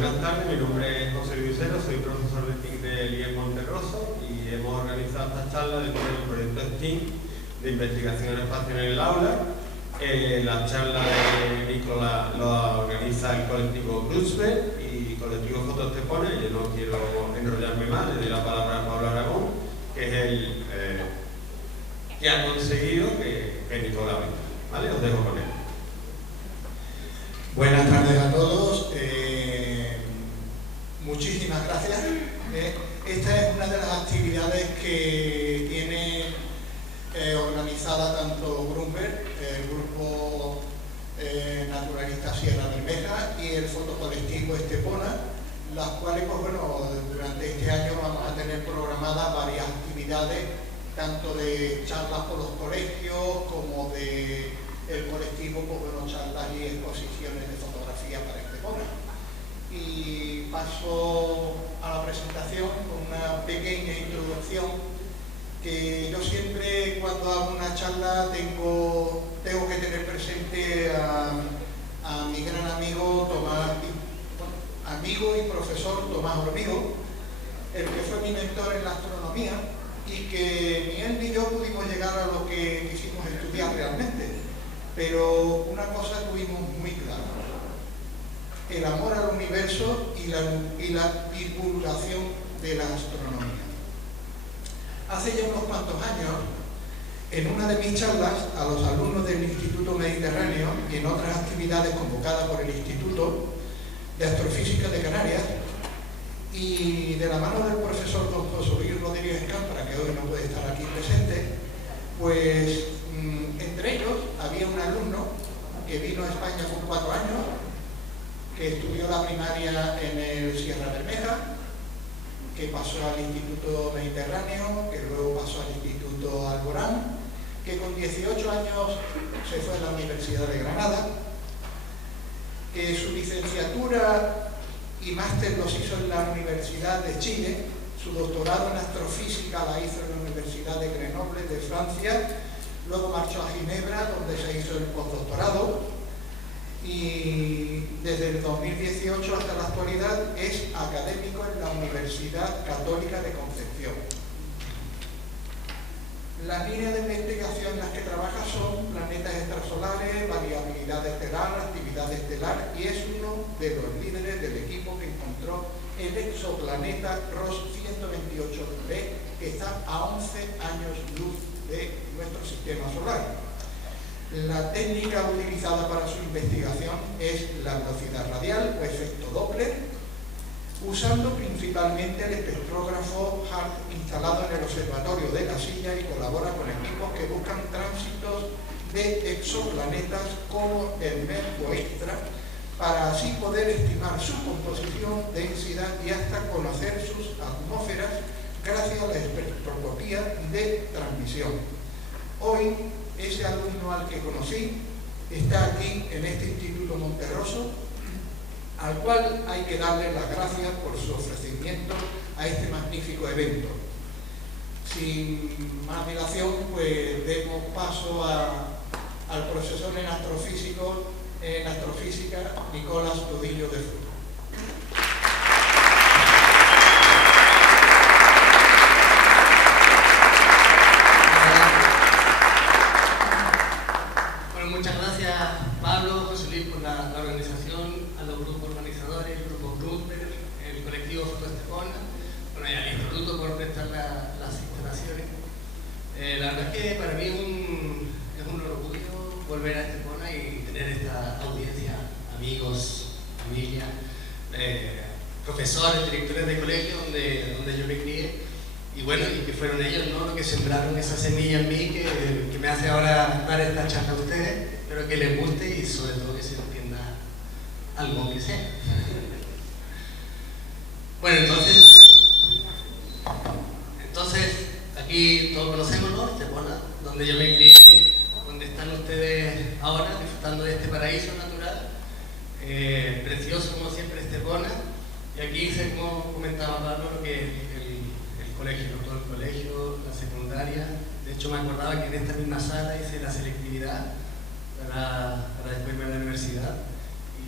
Buenas tardes, mi nombre es José Vicero, soy profesor de TIC del IES Monterroso y hemos organizado esta charla dentro del proyecto STEAM de investigación en espacio en el aula. La charla de Nicolás lo organiza el colectivo Cruzberg y colectivo Fotostepona. Yo no quiero enrollarme más, le doy la palabra a Pablo Aragón, que es el que ha conseguido que Nicolás venga. ¿Vale? Os dejo con él. Buenas tardes a todos. Muchísimas gracias. Esta es una de las actividades que tiene organizada tanto Grunberg, el grupo naturalista Sierra Bermeja y el fotocolectivo Estepona, las cuales, pues bueno, durante este año vamos a tener programadas varias actividades, tanto de charlas por los colegios como de el colectivo, pues bueno, charlas y exposiciones de fotografía para Estepona. Y paso a la presentación con una pequeña introducción, que yo siempre cuando hago una charla tengo que tener presente a mi gran amigo Tomás, amigo y profesor Tomás Hormigo, el que fue mi mentor en la astronomía y que ni él ni yo pudimos llegar a lo que quisimos estudiar realmente, pero una cosa tuvimos muy clara: el amor al universo y la divulgación de la astronomía. Hace ya unos cuantos años, en una de mis charlas a los alumnos del Instituto Mediterráneo y en otras actividades convocadas por el Instituto de Astrofísica de Canarias, y de la mano del profesor don José Luis Rodríguez Cámpara, que hoy no puede estar aquí presente, pues entre ellos había un alumno que vino a España con 4 años, que estudió la primaria en el Sierra Bermeja, que pasó al Instituto Mediterráneo, que luego pasó al Instituto Alborán, que con 18 años se fue a la Universidad de Granada, que su licenciatura y máster los hizo en la Universidad de Chile, su doctorado en astrofísica la hizo en la Universidad de Grenoble de Francia, luego marchó a Ginebra, donde se hizo el postdoctorado, y desde el 2018 hasta la actualidad es académico en la Universidad Católica de Concepción. Las líneas de investigación en las que trabaja son planetas extrasolares, variabilidad estelar, actividad estelar, y es uno de los líderes del equipo que encontró el exoplaneta Ross 128b, que está a 11 años luz de nuestro sistema solar. La técnica utilizada para su investigación es la velocidad radial o efecto Doppler, usando principalmente el espectrógrafo HART instalado en el observatorio de La Silla, y colabora con equipos que buscan tránsitos de exoplanetas como el Mercurio Extra, para así poder estimar su composición, densidad y hasta conocer sus atmósferas gracias a la espectroscopía de transmisión. Hoy, ese alumno al que conocí está aquí en este Instituto Monterroso, al cual hay que darle las gracias por su ofrecimiento a este magnífico evento. Sin más dilación, pues demos paso al profesor en astrofísica, Nicolás Todillo de Fruto. Muchas gracias, Pablo, José Luis, por la organización, a los grupos organizadores, el grupo Grunberg, el colectivo Fotostepona, y al instituto por prestar las instalaciones. La verdad es que para mí es un orgullo volver a Estepona y tener esta audiencia, amigos, familia, profesores, directores de colegio donde yo me crié. Y bueno, y que fueron ellos, ¿no?, los que sembraron esa semilla en mí que me hace ahora dar esta charla a ustedes. Espero que les guste y sobre todo que se entienda algo que sea. Bueno, entonces aquí todos conocemos, ¿no?, Estepona, donde yo me crié, donde están ustedes ahora disfrutando de este paraíso natural, precioso como siempre Estepona. Y aquí, como comentaba Pablo, lo que el colegio, ¿no?, todo el colegio, la secundaria. De hecho, me acordaba que en esta misma sala hice la selectividad para después irme a la universidad.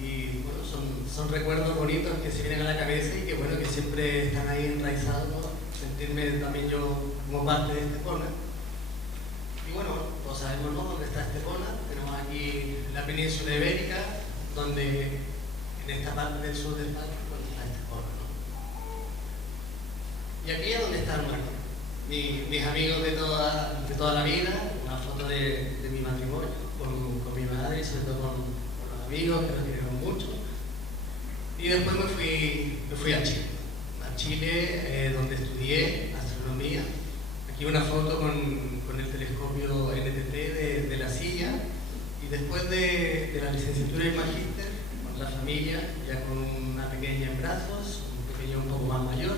Y bueno, son son recuerdos bonitos que se vienen a la cabeza y que bueno, que siempre están ahí enraizados, ¿no? Sentirme también yo como parte de Estepona. Y bueno, todos sabemos, ¿no?, dónde está Estepona. Tenemos aquí la península ibérica, donde en esta parte del sur de España pues, está Estepona, ¿no? Y aquí es donde está el muerto. Mis amigos de toda la vida, una foto de mi matrimonio con mi madre y sobre todo con los amigos que nos queremos mucho. Y después me fui a Chile. A Chile, donde estudié astronomía. Aquí una foto con el telescopio NTT de la Silla. Y después de la licenciatura y magíster, con la familia, ya con una pequeña en brazos, un pequeño un poco más mayor,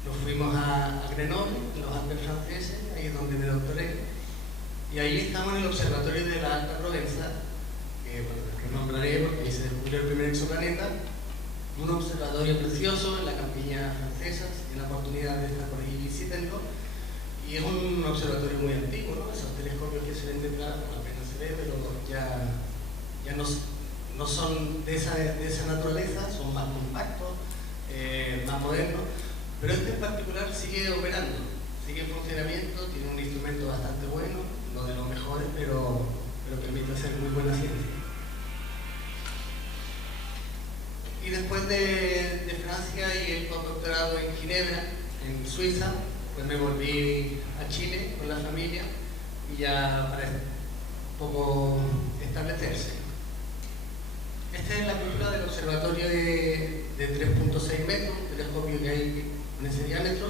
nos fuimos a Grenoble, en los Alpes franceses, ahí es donde me doctoré. Y ahí estamos en el observatorio de la Alta Provenza, que nombraré porque ahí se descubrió el primer exoplaneta. Un observatorio precioso en la campiña francesa, en la oportunidad de estar por ahí visítenlo. Y es un observatorio muy antiguo, ¿no? Esos telescopios que se ven detrás, apenas se ve, pero ya no son de esa naturaleza, son más compactos, más modernos. Pero este en particular sigue operando, sigue en funcionamiento, tiene un instrumento bastante bueno, no de los mejores, pero permite hacer muy buena ciencia. Y después de Francia y el postdoctorado en Ginebra, en Suiza, pues me volví a Chile con la familia y ya para un poco establecerse. Esta es la película del observatorio de 3.6 metros, un telescopio que hay con ese diámetro,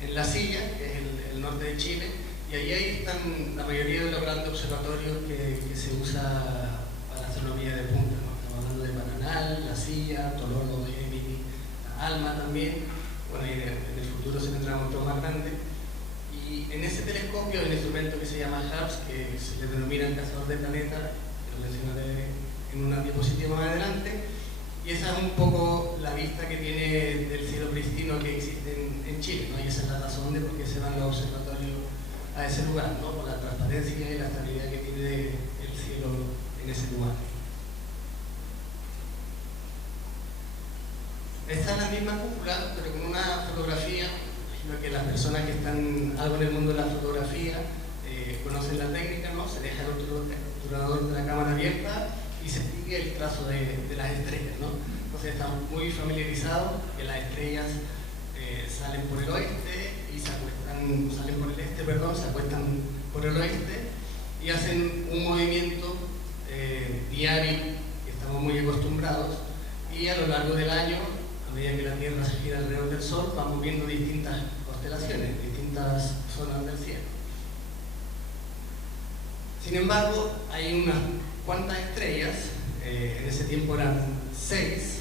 en La Silla, que es el norte de Chile, y ahí están la mayoría de los grandes observatorios que se usa para la astronomía de punta, ¿no? Estamos hablando de Bananal, La Silla, Tololo, Gemini, Alma también, bueno, y en el futuro se vendrán otros más grandes. Y en ese telescopio hay un instrumento que se llama HARPS, que se le denomina el cazador de planetas, que lo mencionaré en una diapositiva más adelante. Y esa es un poco la vista que tiene del cielo pristino que existe en Chile, ¿no? Y esa es la razón de por qué se van los observatorios a ese lugar, ¿no? Por la transparencia y la estabilidad que tiene el cielo en ese lugar. Esta es la misma cúpula, pero con una fotografía. Imagino que las personas que están algo en el mundo de la fotografía conocen la técnica, ¿no? Se deja el obturador de la cámara abierta y se sigue el trazo de las estrellas, ¿no? Entonces estamos muy familiarizados que las estrellas salen por el oeste y salen por el este, perdón, se acuestan por el oeste y hacen un movimiento diario que estamos muy acostumbrados, y a lo largo del año, a medida que la Tierra se gira alrededor del Sol, vamos viendo distintas constelaciones, distintas zonas del cielo. Sin embargo, hay unas cuantas estrellas, en ese tiempo eran 6,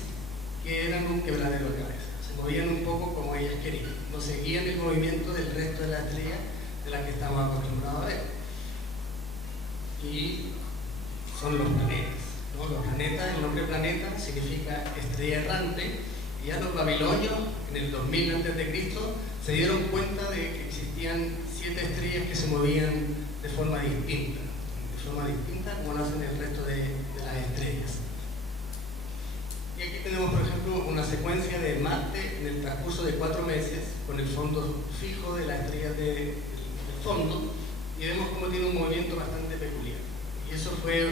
que eran un quebradero de cabeza. Se movían un poco como ellas querían, no seguían el movimiento del resto de las estrellas de las que estamos acostumbrados a ver. Y son los planetas, ¿no? Los planetas, el nombre planeta significa estrella errante, y ya los babilonios, en el 2000 a.C., se dieron cuenta de que existían 7 estrellas que se movían de forma distinta como lo hacen el resto de las estrellas. Y aquí tenemos, por ejemplo, una secuencia de Marte en el transcurso de 4 meses, con el fondo fijo de las estrellas del fondo, y vemos cómo tiene un movimiento bastante peculiar. Y eso fue,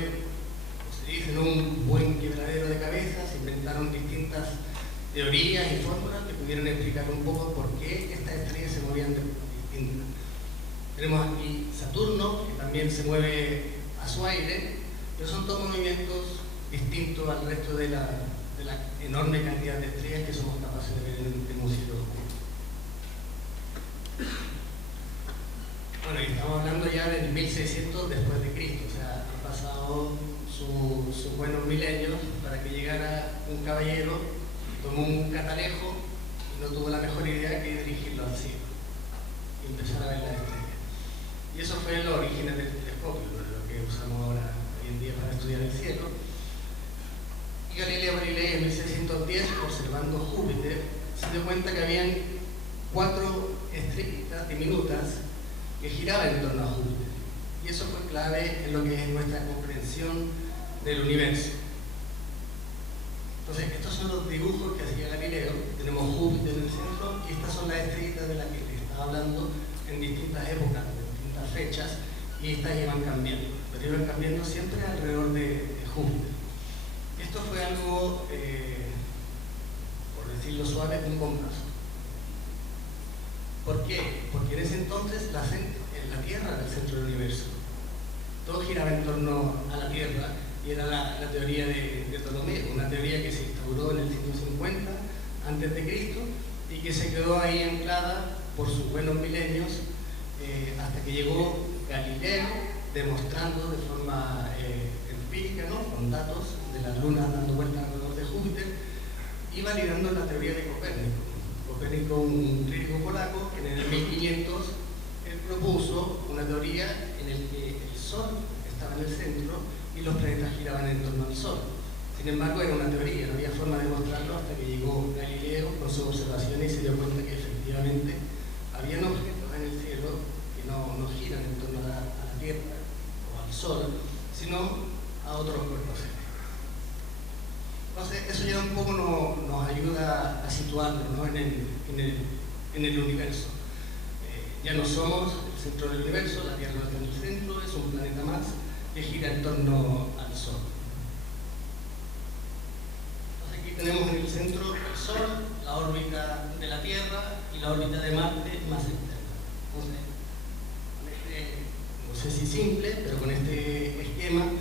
como se dice, ¿no?, un buen quebradero de cabeza. Se inventaron distintas teorías y fórmulas que pudieron explicar un poco por qué estas estrellas se movían de forma distinta. Tenemos aquí Saturno, que también se mueve a su aire, pero son todos movimientos distintos al resto de la enorme cantidad de estrellas que somos capaces de ver en un cielo oscuro. Bueno, y estamos hablando ya del 1600 después de Cristo, o sea, han pasado sus buenos milenios para que llegara un caballero, tomó un catalejo y no tuvo la mejor idea que dirigirlo al cielo y empezar a ver las estrellas. Y eso fue los orígenes del telescopio, lo que usamos ahora hoy en día para estudiar el cielo. Y Galileo Galilei en 1610, observando Júpiter, se dio cuenta que habían 4 estrellitas diminutas que giraban en torno a Júpiter. Y eso fue clave en lo que es nuestra comprensión del universo. Entonces, estos son los dibujos que hacía Galileo. Tenemos Júpiter en el centro y estas son las estrellitas de las que les estaba hablando en distintas épocas, en distintas fechas, y estas iban cambiando, pero iban cambiando siempre alrededor de Júpiter. Esto fue algo, por decirlo suave, un bombazo. ¿Por qué? Porque en ese entonces la Tierra era el centro del universo. Todo giraba en torno a la Tierra y era la teoría de Ptolomeo, una teoría que se instauró en el siglo 50 a.C. y que se quedó ahí anclada por sus buenos milenios hasta que llegó Galileo demostrando de forma empírica, ¿no?, con datos de las lunas dando vueltas alrededor de Júpiter y validando la teoría de Copérnico. Copérnico, un clérigo polaco, que en el 1500 él propuso una teoría en la que el Sol estaba en el centro y los planetas giraban en torno al Sol. Sin embargo, era una teoría, no había forma de demostrarlo hasta que llegó Galileo con sus observaciones y se dio cuenta que efectivamente habían objetos en el cielo que no giran en torno a la Tierra o al Sol, sino a otros cuerpos celestes. Entonces, eso ya un poco nos ayuda a situarnos, ¿no?, en el universo. Ya no somos el centro del universo, la Tierra no está en el centro, es un planeta más que gira en torno al Sol. Entonces, aquí tenemos en el centro el Sol, la órbita de la Tierra y la órbita de Marte más externa. Entonces, con este, no sé si simple, pero con este esquema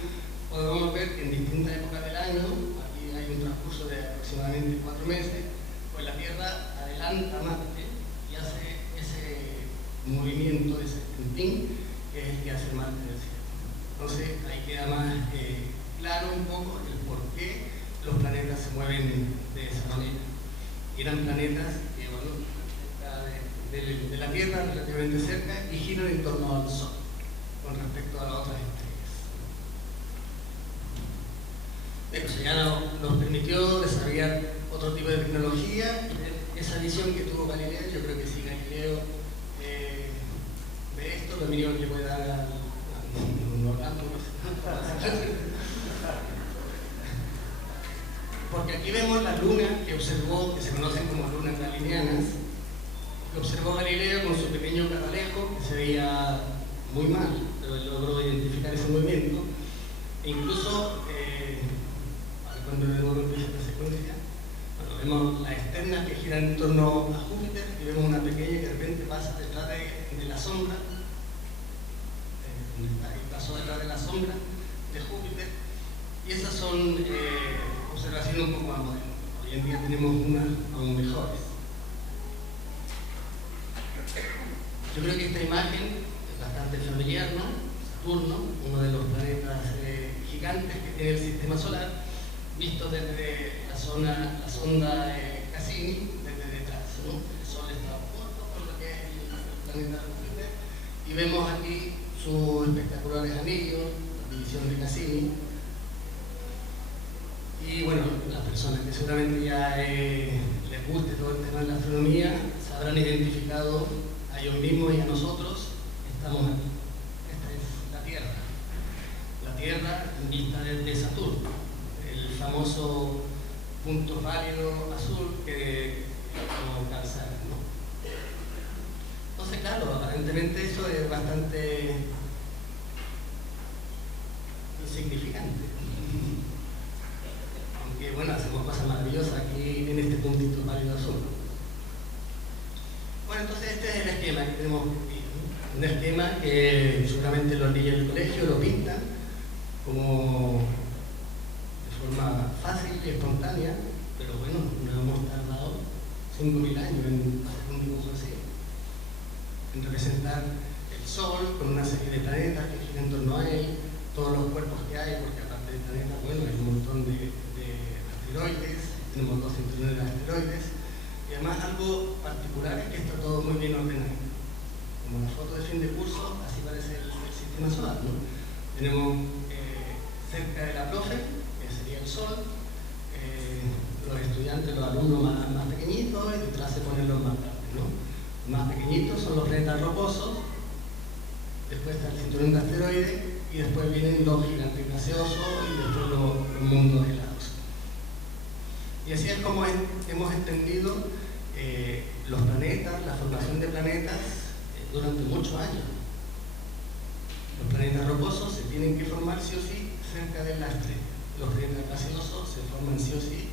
podemos ver que en distintas épocas del año, aquí hay un transcurso de aproximadamente 4 meses, pues la Tierra adelanta a Marte y hace ese movimiento, ese spinning, que es el que hace Marte en el cielo. Entonces ahí queda más claro un poco el por qué los planetas se mueven de esa manera. Y eran planetas que, bueno, de la Tierra relativamente cerca y giran en torno al Sol con respecto a las otras estrellas. Eso ya nos permitió desarrollar otro tipo de tecnología. Esa visión que tuvo Galileo, yo creo que si Galileo ve esto, lo mínimo que le puede dar a un orgasmo. Porque aquí vemos las lunas que observó, que se conocen como lunas galileanas, que observó Galileo con su pequeño catalejo, que se veía muy mal, pero él logró identificar ese movimiento. E incluso, cuando le doy esta secuencia, bueno, vemos las externas que giran en torno a Júpiter y vemos una pequeña que de repente pasa detrás de la sombra, pasó detrás de la sombra de Júpiter, y esas son observaciones un poco más modernas. Hoy en día tenemos unas aún mejores. Yo creo que esta imagen es bastante familiar, ¿no? Saturno, uno de los planetas gigantes que tiene el sistema solar, visto desde la sonda Cassini, desde detrás, ¿no? El Sol está oculto por lo que es el planeta Júpiter, y vemos aquí sus espectaculares anillos, la división de Cassini. Y bueno, las personas que seguramente ya les guste todo el tema de la astronomía sabrán identificado a ellos mismos y a nosotros. Estamos aquí. Esta es la Tierra. La Tierra vista desde Saturno, el famoso punto pálido azul que como calzar, ¿no? Entonces, claro, aparentemente eso es bastante insignificante. Aunque bueno, hacemos cosas maravillosas aquí en este puntito pálido azul. Bueno, entonces este es el esquema que tenemos aquí, ¿no? Un esquema que seguramente los niños del colegio lo pintan como de forma fácil y espontánea, pero bueno, nos hemos tardado 5.000 años en hacer un dibujo así, en representar el Sol con una serie de planetas que giran en torno a él, todos los cuerpos que hay, porque aparte del planeta, bueno, hay un montón de asteroides, tenemos 2 cinturones de asteroides, y además algo particular es que está todo muy bien ordenado. Como la foto de fin de curso, así parece el sistema solar, ¿no? Tenemos cerca de la profe, que sería el Sol, los estudiantes, los alumnos más pequeñitos, y detrás se ponen los más grandes, ¿no? Los más pequeñitos son los planetas rocosos, después está el cinturón de asteroides, y después vienen los gigantes gaseosos y después los mundos helados. Y así es como hemos entendido los planetas, la formación de planetas durante muchos años. Los planetas rocosos se tienen que formar sí o sí cerca de la estrella. Los planetas gaseosos se forman sí o sí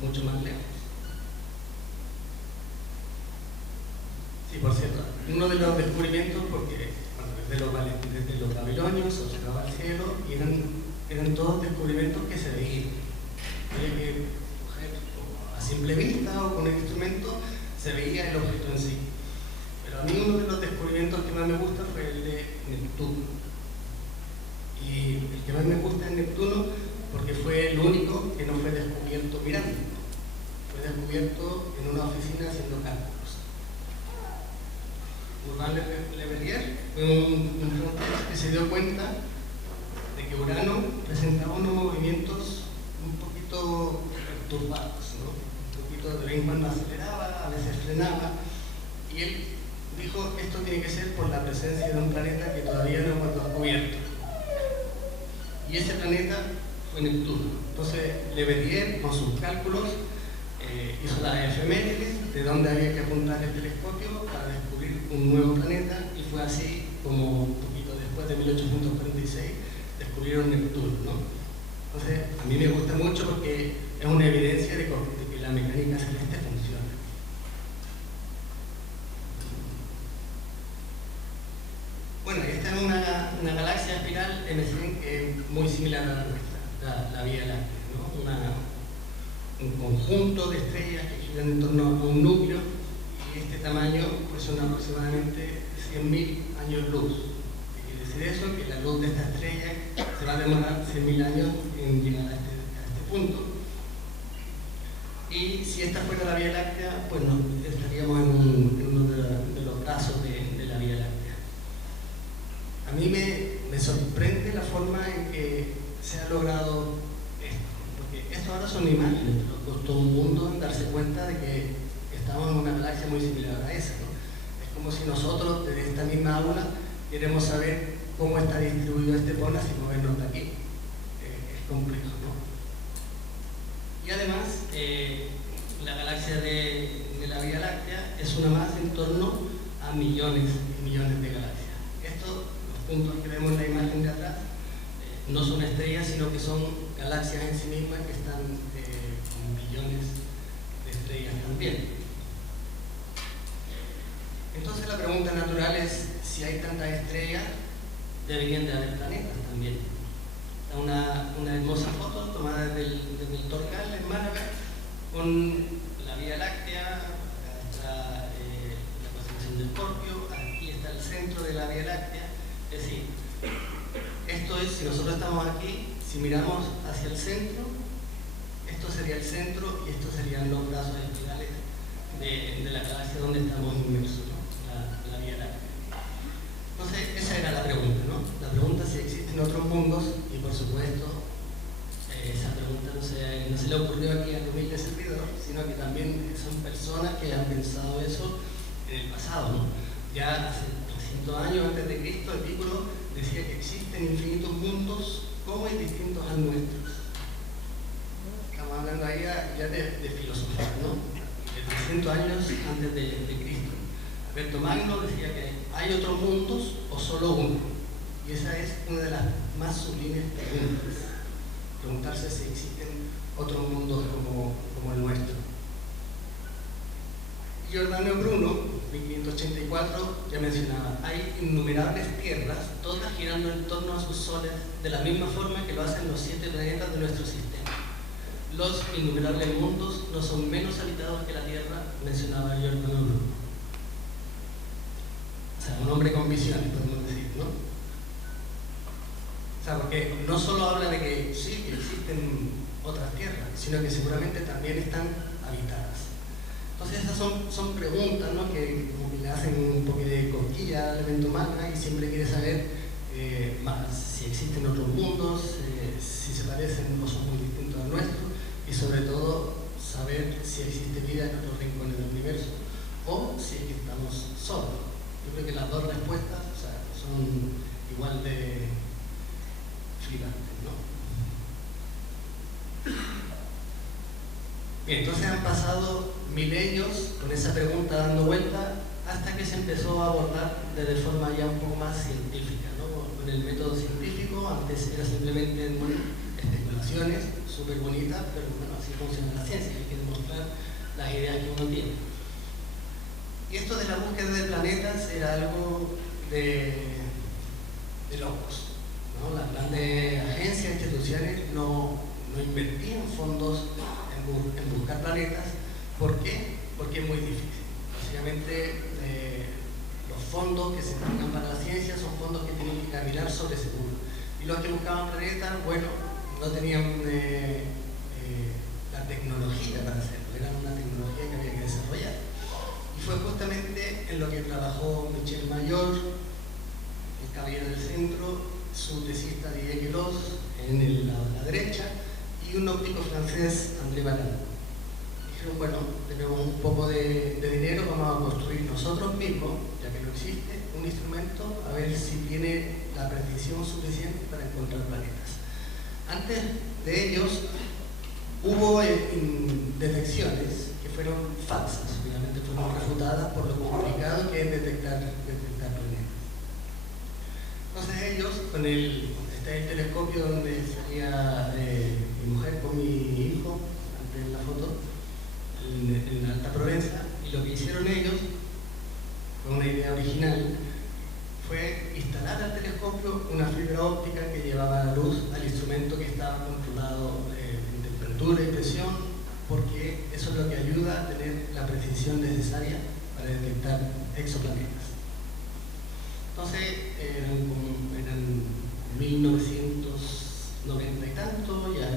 mucho más lejos. Sí, por cierto, uno de los descubrimientos, porque desde los babilonios observaba el cielo y eran todos descubrimientos que se veían. Había que coger a simple vista o con el instrumento, se veía el objeto en sí. Pero a mí uno de los descubrimientos que más me gusta fue el de Neptuno. Y el que más me gusta es Neptuno porque fue el único que no fue descubierto mirando. Fue descubierto en una oficina haciendo cálculos. Urbain Le Verrier fue un francés que se dio cuenta de que Urano presentaba unos movimientos un poquito perturbados, ¿no? Un poquito de vez en cuando aceleraba, a veces frenaba, y él dijo, esto tiene que ser por la presencia de un planeta que todavía no hemos descubierto. Y ese planeta fue Neptuno. Entonces Le Verrier, con sus cálculos, hizo las efemérides de dónde había que apuntar el telescopio para descubrir un nuevo planeta, y fue así como un poquito después de 1846 descubrieron Neptuno, ¿no? Entonces a mí me gusta mucho porque es una evidencia de que la mecánica celeste funciona. Bueno, esta es una galaxia espiral M100 que es muy similar a la nuestra, la Vía Láctea, ¿no? Un conjunto de estrellas que giran en torno a un núcleo, y este tamaño pues son aproximadamente 100.000 años luz. ¿Qué quiere decir eso? Que la luz de esta estrella se va a demorar 100.000 años en llegar a este punto. Y si esta fuera la Vía Láctea, pues no, estaríamos en uno de los brazos de la Vía Láctea. A mí me sorprende la forma en que se ha logrado esto, porque esto ahora son imágenes, pero costó un mundo en darse cuenta de que estamos en una galaxia muy similar a esa, ¿no? Es como si nosotros, desde esta misma aula, queremos saber cómo está distribuido este polo sin movernos de aquí. Es complejo, ¿no? Y además, la galaxia de la Vía Láctea es una más en torno a millones y millones de galaxias. Estos, los puntos que vemos en la imagen de atrás, no son estrellas, sino que son galaxias en sí mismas que están con millones de estrellas también. Entonces la pregunta natural es, si hay tantas estrellas, deberían de haber planetas también. Una hermosa foto tomada desde el Torcal en Málaga, con la Vía Láctea, acá está la constelación de Escorpio, aquí está el centro de la Vía Láctea. Es decir, esto es, si nosotros estamos aquí, si miramos hacia el centro, esto sería el centro y estos serían los brazos espirales de la galaxia donde estamos inmersos, ¿no? La Vía Láctea. Entonces, esa era la pregunta, ¿no? La pregunta es si existen otros mundos, y por supuesto, esa pregunta no se le ocurrió aquí al humilde servidor, sino que también son personas que han pensado eso en el pasado, ¿no? Ya hace 300 años antes de Cristo, Epicuro decía que existen infinitos mundos como y distintos al nuestro. Estamos hablando ahí ya de filosofía, ¿no? De 300 años antes de Cristo. Alberto Magno decía que hay otros mundos o solo uno. Y esa es una de las más sublimes preguntas. Preguntarse si existen otros mundos como el nuestro. Giordano Bruno, 1584, ya mencionaba, hay innumerables tierras, todas girando en torno a sus soles, de la misma forma que lo hacen los 7 planetas de nuestro sistema. Los innumerables mundos no son menos habitados que la Tierra, mencionaba Giordano Bruno. O sea, un hombre con visiones, podemos decir, ¿no? O sea, porque no solo habla de que sí, que existen otras tierras, sino que seguramente también están habitadas. Entonces esas son preguntas, ¿no? que como que le hacen un poco de cosquilla al evento magna, y siempre quiere saber más si existen otros mundos, si se parecen o son muy distintos al nuestro, y sobre todo saber si existe vida en otros rincones del universo o si es que estamos solos. Yo creo que las dos respuestas, o sea, son igual de flipantes, ¿no? Bien, entonces han pasado milenios con esa pregunta dando vuelta hasta que se empezó a abordar de forma ya un poco más científica, ¿no? Con el método científico. Antes era simplemente especulaciones súper bonitas, pero bueno, así funciona la ciencia, hay que demostrar las ideas que uno tiene. Y esto de la búsqueda de planetas era algo de locos, ¿no? Las grandes agencias, instituciones no invertían fondos en buscar planetas. ¿Por qué? Porque es muy difícil. Básicamente, los fondos que se entregan para la ciencia son fondos que tienen que caminar sobre seguro. Y los que buscaban planetas, bueno, no tenían la tecnología para hacerlo, era una tecnología que había que desarrollar. Y fue justamente en lo que trabajó Michel Mayor, el caballero del centro, su tesista Didier Queloz, en el lado de la derecha, y un óptico francés, André Balland. Dijeron, bueno, tenemos un poco de dinero, vamos a construir nosotros mismos, ya que no existe, un instrumento, a ver si tiene la precisión suficiente para encontrar planetas. Antes de ellos hubo detecciones que fueron falsas, obviamente fueron refutadas por lo complicado que es detectar planetas. Entonces ellos, con el telescopio donde salía mi mujer con mi hijo, antes en la foto, en Alta Provenza, y lo que hicieron ellos, con una idea original, fue instalar al telescopio una fibra óptica que llevaba la luz al instrumento que estaba controlado en temperatura y presión, porque eso es lo que ayuda a tener la precisión necesaria para detectar exoplanetas. Entonces, eran 1990 y tanto, ya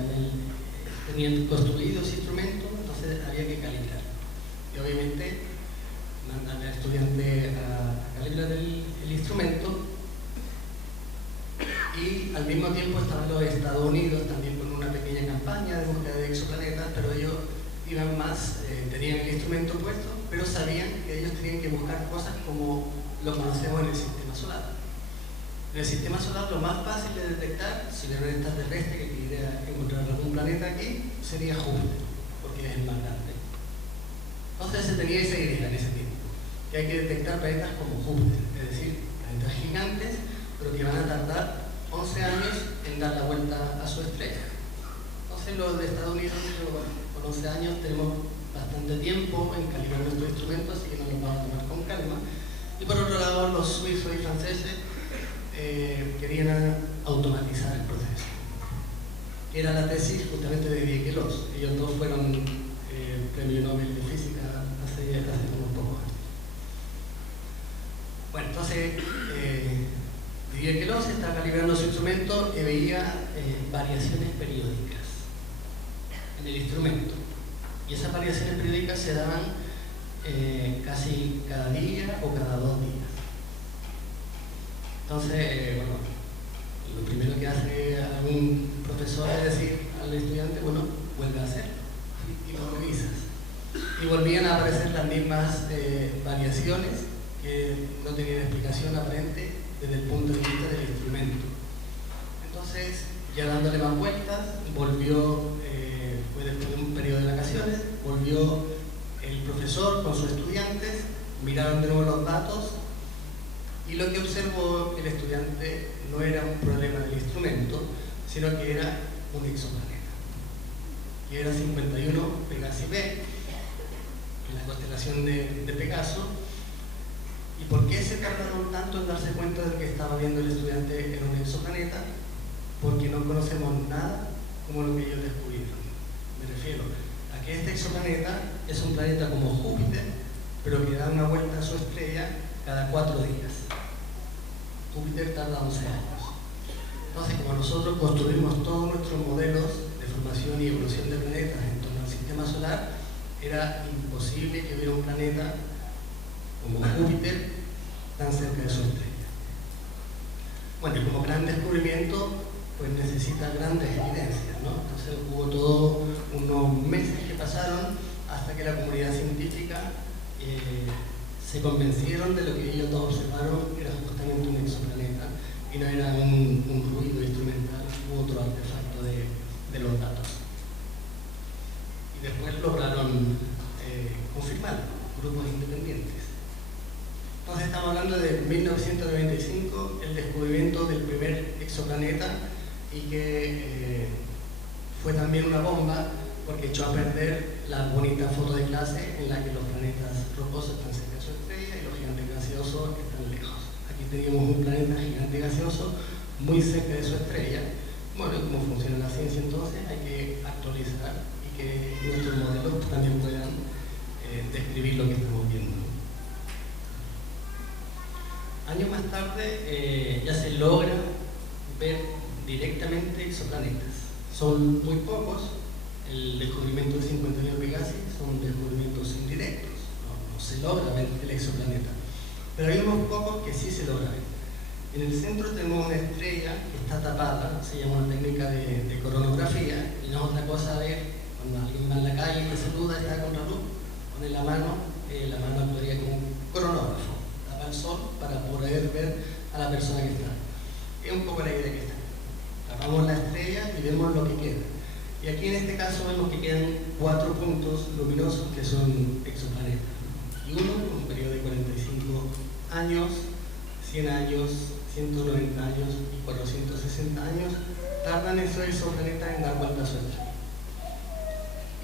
tenían construido ese instrumento, entonces había que calibrar. Y obviamente mandan al estudiante a calibrar el instrumento, y al mismo tiempo estaban los Estados Unidos también con una pequeña campaña de búsqueda de exoplanetas, pero ellos iban más, tenían el instrumento puesto, pero sabían que ellos tenían que buscar cosas como lo conocemos en el sistema solar. En el sistema solar lo más fácil de detectar, si hubiera un extraterrestre que quisiera encontrar algún planeta aquí, sería Júpiter, porque es el más grande. Entonces se tenía esa idea en ese tiempo, que hay que detectar planetas como Júpiter, es decir, planetas gigantes, pero que van a tardar 11 años en dar la vuelta a su estrella. Entonces los de Estados Unidos, con 11 años tenemos bastante tiempo en calibrar nuestro instrumento, así que nos lo vamos a tomar con calma. Y por otro lado, los suizos y franceses querían automatizar el proceso. Era la tesis justamente de Didier Queloz. Ellos dos fueron premio Nobel de Física hace unos pocos años. Bueno, entonces Didier Queloz está calibrando su instrumento y veía variaciones periódicas en el instrumento. Y esas variaciones periódicas se daban casi cada día o cada 2 días. Entonces, bueno, lo primero que hace algún profesor es decir al estudiante, bueno, vuelve a hacerlo y lo revisas. Y volvían a aparecer las mismas variaciones que no tenían explicación aparente desde el punto de vista del instrumento. Entonces, ya dándole más vueltas, volvió, fue después de un periodo de vacaciones, volvió el profesor con sus estudiantes, miraron de nuevo los datos, y lo que observó el estudiante no era un problema del instrumento, sino que era un exoplaneta, que era 51 Pegasi B, en la constelación de Pegaso. ¿Y por qué se tardaron tanto en darse cuenta de que estaba viendo el estudiante en un exoplaneta? Porque no conocemos nada como lo que ellos descubrieron. Me refiero a que este exoplaneta es un planeta como Júpiter, pero que da una vuelta a su estrella cada 4 días. Júpiter tarda 11 años. Entonces, como nosotros construimos todos nuestros modelos de formación y evolución de planetas en torno al sistema solar, era imposible que hubiera un planeta como Júpiter tan cerca de su estrella. Bueno, y como gran descubrimiento, pues necesita grandes evidencias, ¿no? Entonces hubo todos unos meses que pasaron hasta que la comunidad científica se convencieron de lo que ellos todos observaron era justamente un exoplaneta y no era un ruido instrumental u otro artefacto de los datos. y después lograron confirmarlo, grupos independientes. Entonces estamos hablando de 1995, el descubrimiento del primer exoplaneta, y que fue también una bomba porque echó a perder la bonita foto de clase en la que los planetas rocosos están cerca de su estrella y los gigantes gaseosos están lejos. Aquí teníamos un planeta gigante gaseoso muy cerca de su estrella. Bueno, y cómo funciona la ciencia entonces, hay que actualizar y que nuestros modelos también puedan describir lo que estamos viendo. Años más tarde ya se logra ver directamente exoplanetas. Son muy pocos. El descubrimiento de 59 Pegasi son descubrimientos indirectos, no se logra ver el exoplaneta. Pero hay unos pocos que sí se logra ver. En el centro tenemos una estrella que está tapada, se llama una técnica de coronografía, y no es otra cosa ver cuando alguien va en la calle y te saluda, está contra luz, pone la mano podría como un coronógrafo, tapa el sol para poder ver a la persona que está. Es un poco la idea que está. Tapamos la estrella y vemos lo que queda. Y aquí en este caso vemos que quedan 4 puntos luminosos que son exoplanetas. Y uno, con un periodo de 45 años, 100 años, 190 años y 460 años, tardan esos exoplanetas en dar vuelta a su estrella.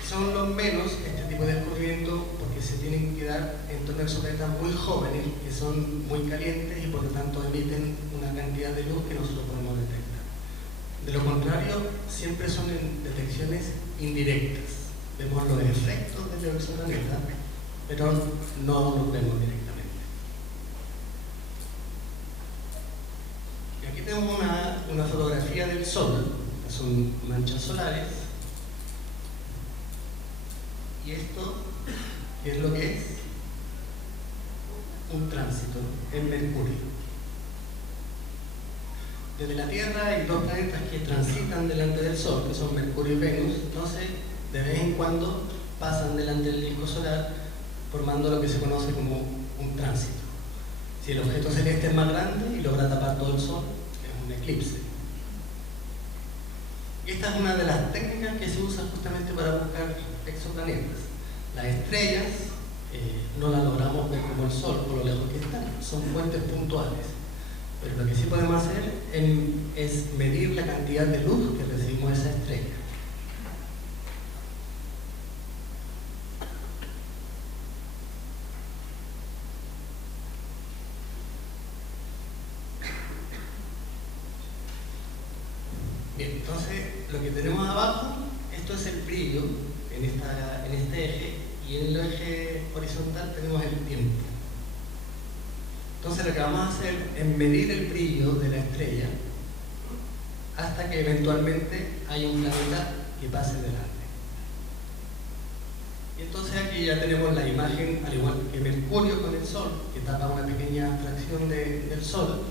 Son los menos este tipo de descubrimiento porque se tienen que dar en torno a exoplanetas muy jóvenes, que son muy calientes y por lo tanto emiten una cantidad de luz que nosotros podemos detectar. De lo contrario, siempre son en detecciones indirectas. Vemos los efectos de los exoplanetas, pero no los vemos directamente. Y aquí tenemos una fotografía del Sol, que son manchas solares. Y esto, ¿qué es lo que es? Un tránsito en Mercurio. Desde la Tierra hay 2 planetas que transitan delante del Sol, que son Mercurio y Venus. Entonces, de vez en cuando pasan delante del disco solar, formando lo que se conoce como un tránsito. Si el objeto celeste es más grande y logra tapar todo el Sol, es un eclipse. Y esta es una de las técnicas que se usa justamente para buscar exoplanetas. Las estrellas no las logramos ver como el Sol, por lo lejos que están, son fuentes puntuales. Pero lo que sí podemos hacer es medir la cantidad de luz que recibimos de esa estrella. Bien, entonces lo que tenemos abajo, esto es el brillo en este eje, y en el eje horizontal tenemos el tiempo. Entonces lo que vamos a hacer es medir el brillo de la estrella hasta que eventualmente haya un planeta que pase delante. Y entonces aquí ya tenemos la imagen, al igual que Mercurio con el Sol, que tapa una pequeña fracción del Sol.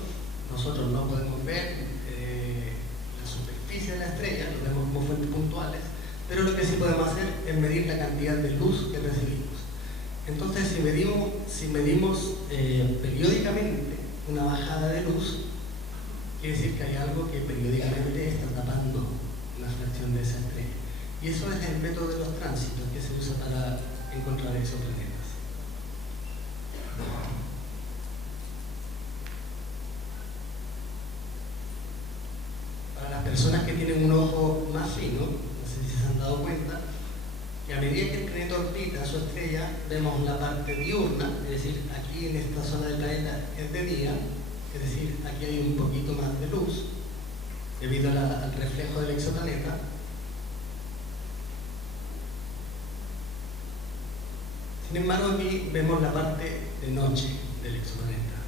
Nosotros no podemos ver la superficie de la estrella, lo vemos como fuentes puntuales, pero lo que sí podemos hacer es medir la cantidad de luz que recibimos. Entonces, si medimos periódicamente una bajada de luz, quiere decir que hay algo que periódicamente está tapando una fracción de esa estrella. Y eso es el método de los tránsitos que se usa para encontrar exoplanetas. Para las personas que tienen un ojo más fino, no sé si se han dado cuenta, que a medida que el planeta orbita su estrella, vemos la parte diurna, es decir, aquí en esta zona del planeta es de día, es decir, aquí hay un poquito más de luz, debido al reflejo del exoplaneta. Sin embargo, aquí vemos la parte de noche del exoplaneta.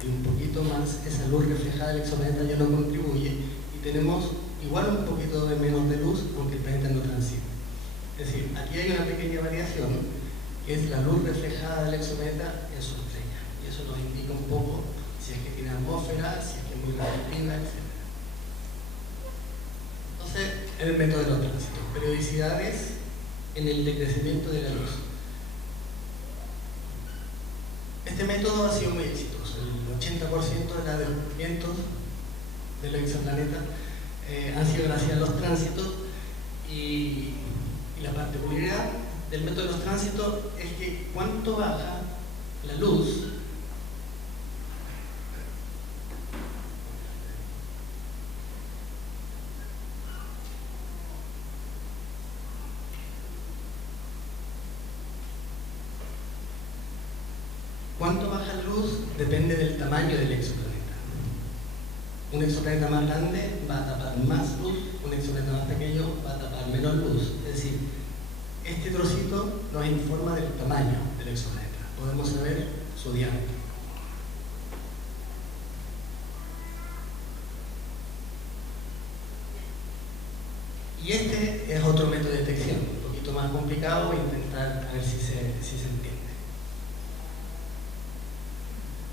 Hay un poquito más, esa luz reflejada del exoplaneta ya no contribuye, y tenemos igual un poquito de menos de luz, aunque el planeta no transita. Es decir, aquí hay una pequeña variación, que es la luz reflejada del exoplaneta en su estrella. Y eso nos indica un poco si es que tiene atmósfera, si es que es muy radiactiva, etc. Entonces, el método de los tránsitos. Periodicidades en el decrecimiento de la luz. Este método ha sido muy exitoso. El 80% de los descubrimientos de los exoplanetas han sido gracias a los tránsitos, y Y la particularidad del método de los tránsitos es que cuánto baja la luz depende del tamaño del exoplaneta. Un exoplaneta más grande va a tapar más luz, un exoplaneta más pequeño va a tapar menos luz. Es decir, este trocito nos informa del tamaño del exoplaneta. Podemos saber su diámetro. Y este es otro método de detección, un poquito más complicado, voy a intentar a ver si se entiende.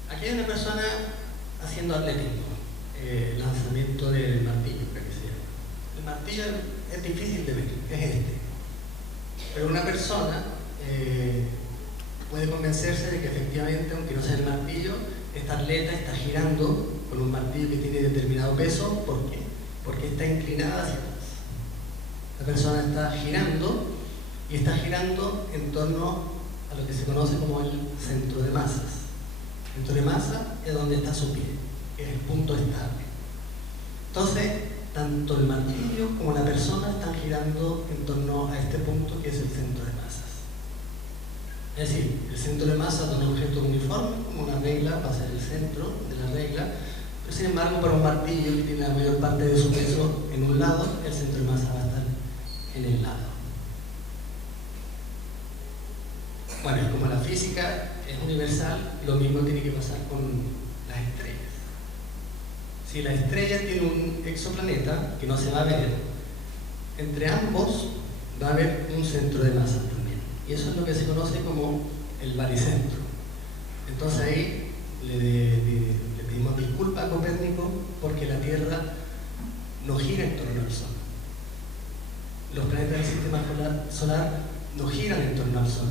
Aquí hay una persona haciendo atletismo, lanzamiento del martillo, creo que se llama. El martillo es difícil de ver, es este. Pero una persona puede convencerse de que efectivamente, aunque no sea el martillo, esta atleta está girando con un martillo que tiene determinado peso. ¿Por qué? Porque está inclinada hacia atrás. La persona está girando y está girando en torno a lo que se conoce como el centro de masas. El centro de masa es donde está su pie, que es el punto estable. Entonces, tanto el martillo como la persona están girando en torno a este punto que es el centro de masas. Es decir, el centro de masa de un objeto uniforme, como una regla, va a ser el centro de la regla, pero sin embargo para un martillo que tiene la mayor parte de su peso en un lado, el centro de masa va a estar en el lado. Bueno, y como la física es universal, lo mismo tiene que pasar con las estrellas. Si la estrella tiene un exoplaneta que no se va a ver, entre ambos va a haber un centro de masa también. Y eso es lo que se conoce como el baricentro. Entonces ahí le pedimos disculpas a Copérnico porque la Tierra no gira en torno al Sol. Los planetas del sistema solar no giran en torno al Sol,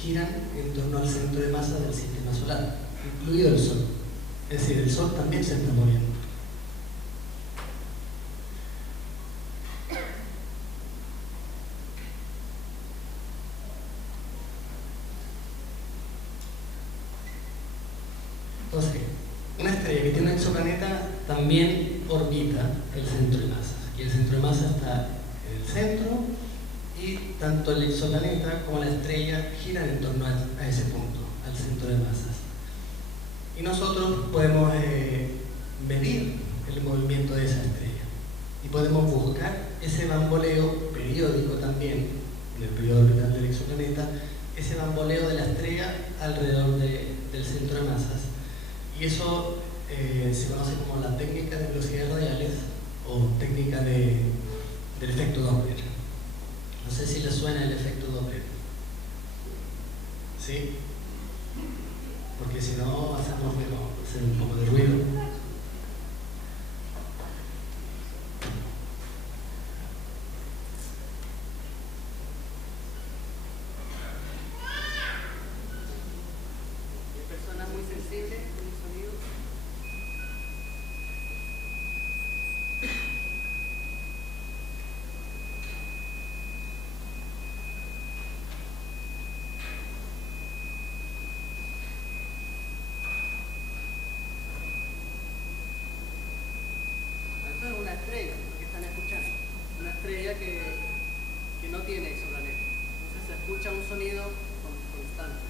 giran en torno al centro de masa del sistema solar, incluido el Sol. Es decir, el Sol también se está moviendo. Entonces, una estrella que tiene un exoplaneta también orbita el centro de masa. Y el centro de masa está en el centro y tanto el exoplaneta como la estrella giran en torno a ese punto, al centro de masas. Y nosotros podemos medir el movimiento de esa estrella y podemos buscar ese bamboleo periódico también, en el periodo orbital del exoplaneta, ese bamboleo de la estrella alrededor del centro de masas. Y eso se conoce como la técnica de velocidades radiales o técnica del efecto Doppler. No sé si les suena el efecto Doppler. ¿Sí? Porque si no, hacemos hacer un poco de ruido. Que no tiene exoplaneta. Entonces se escucha un sonido constante.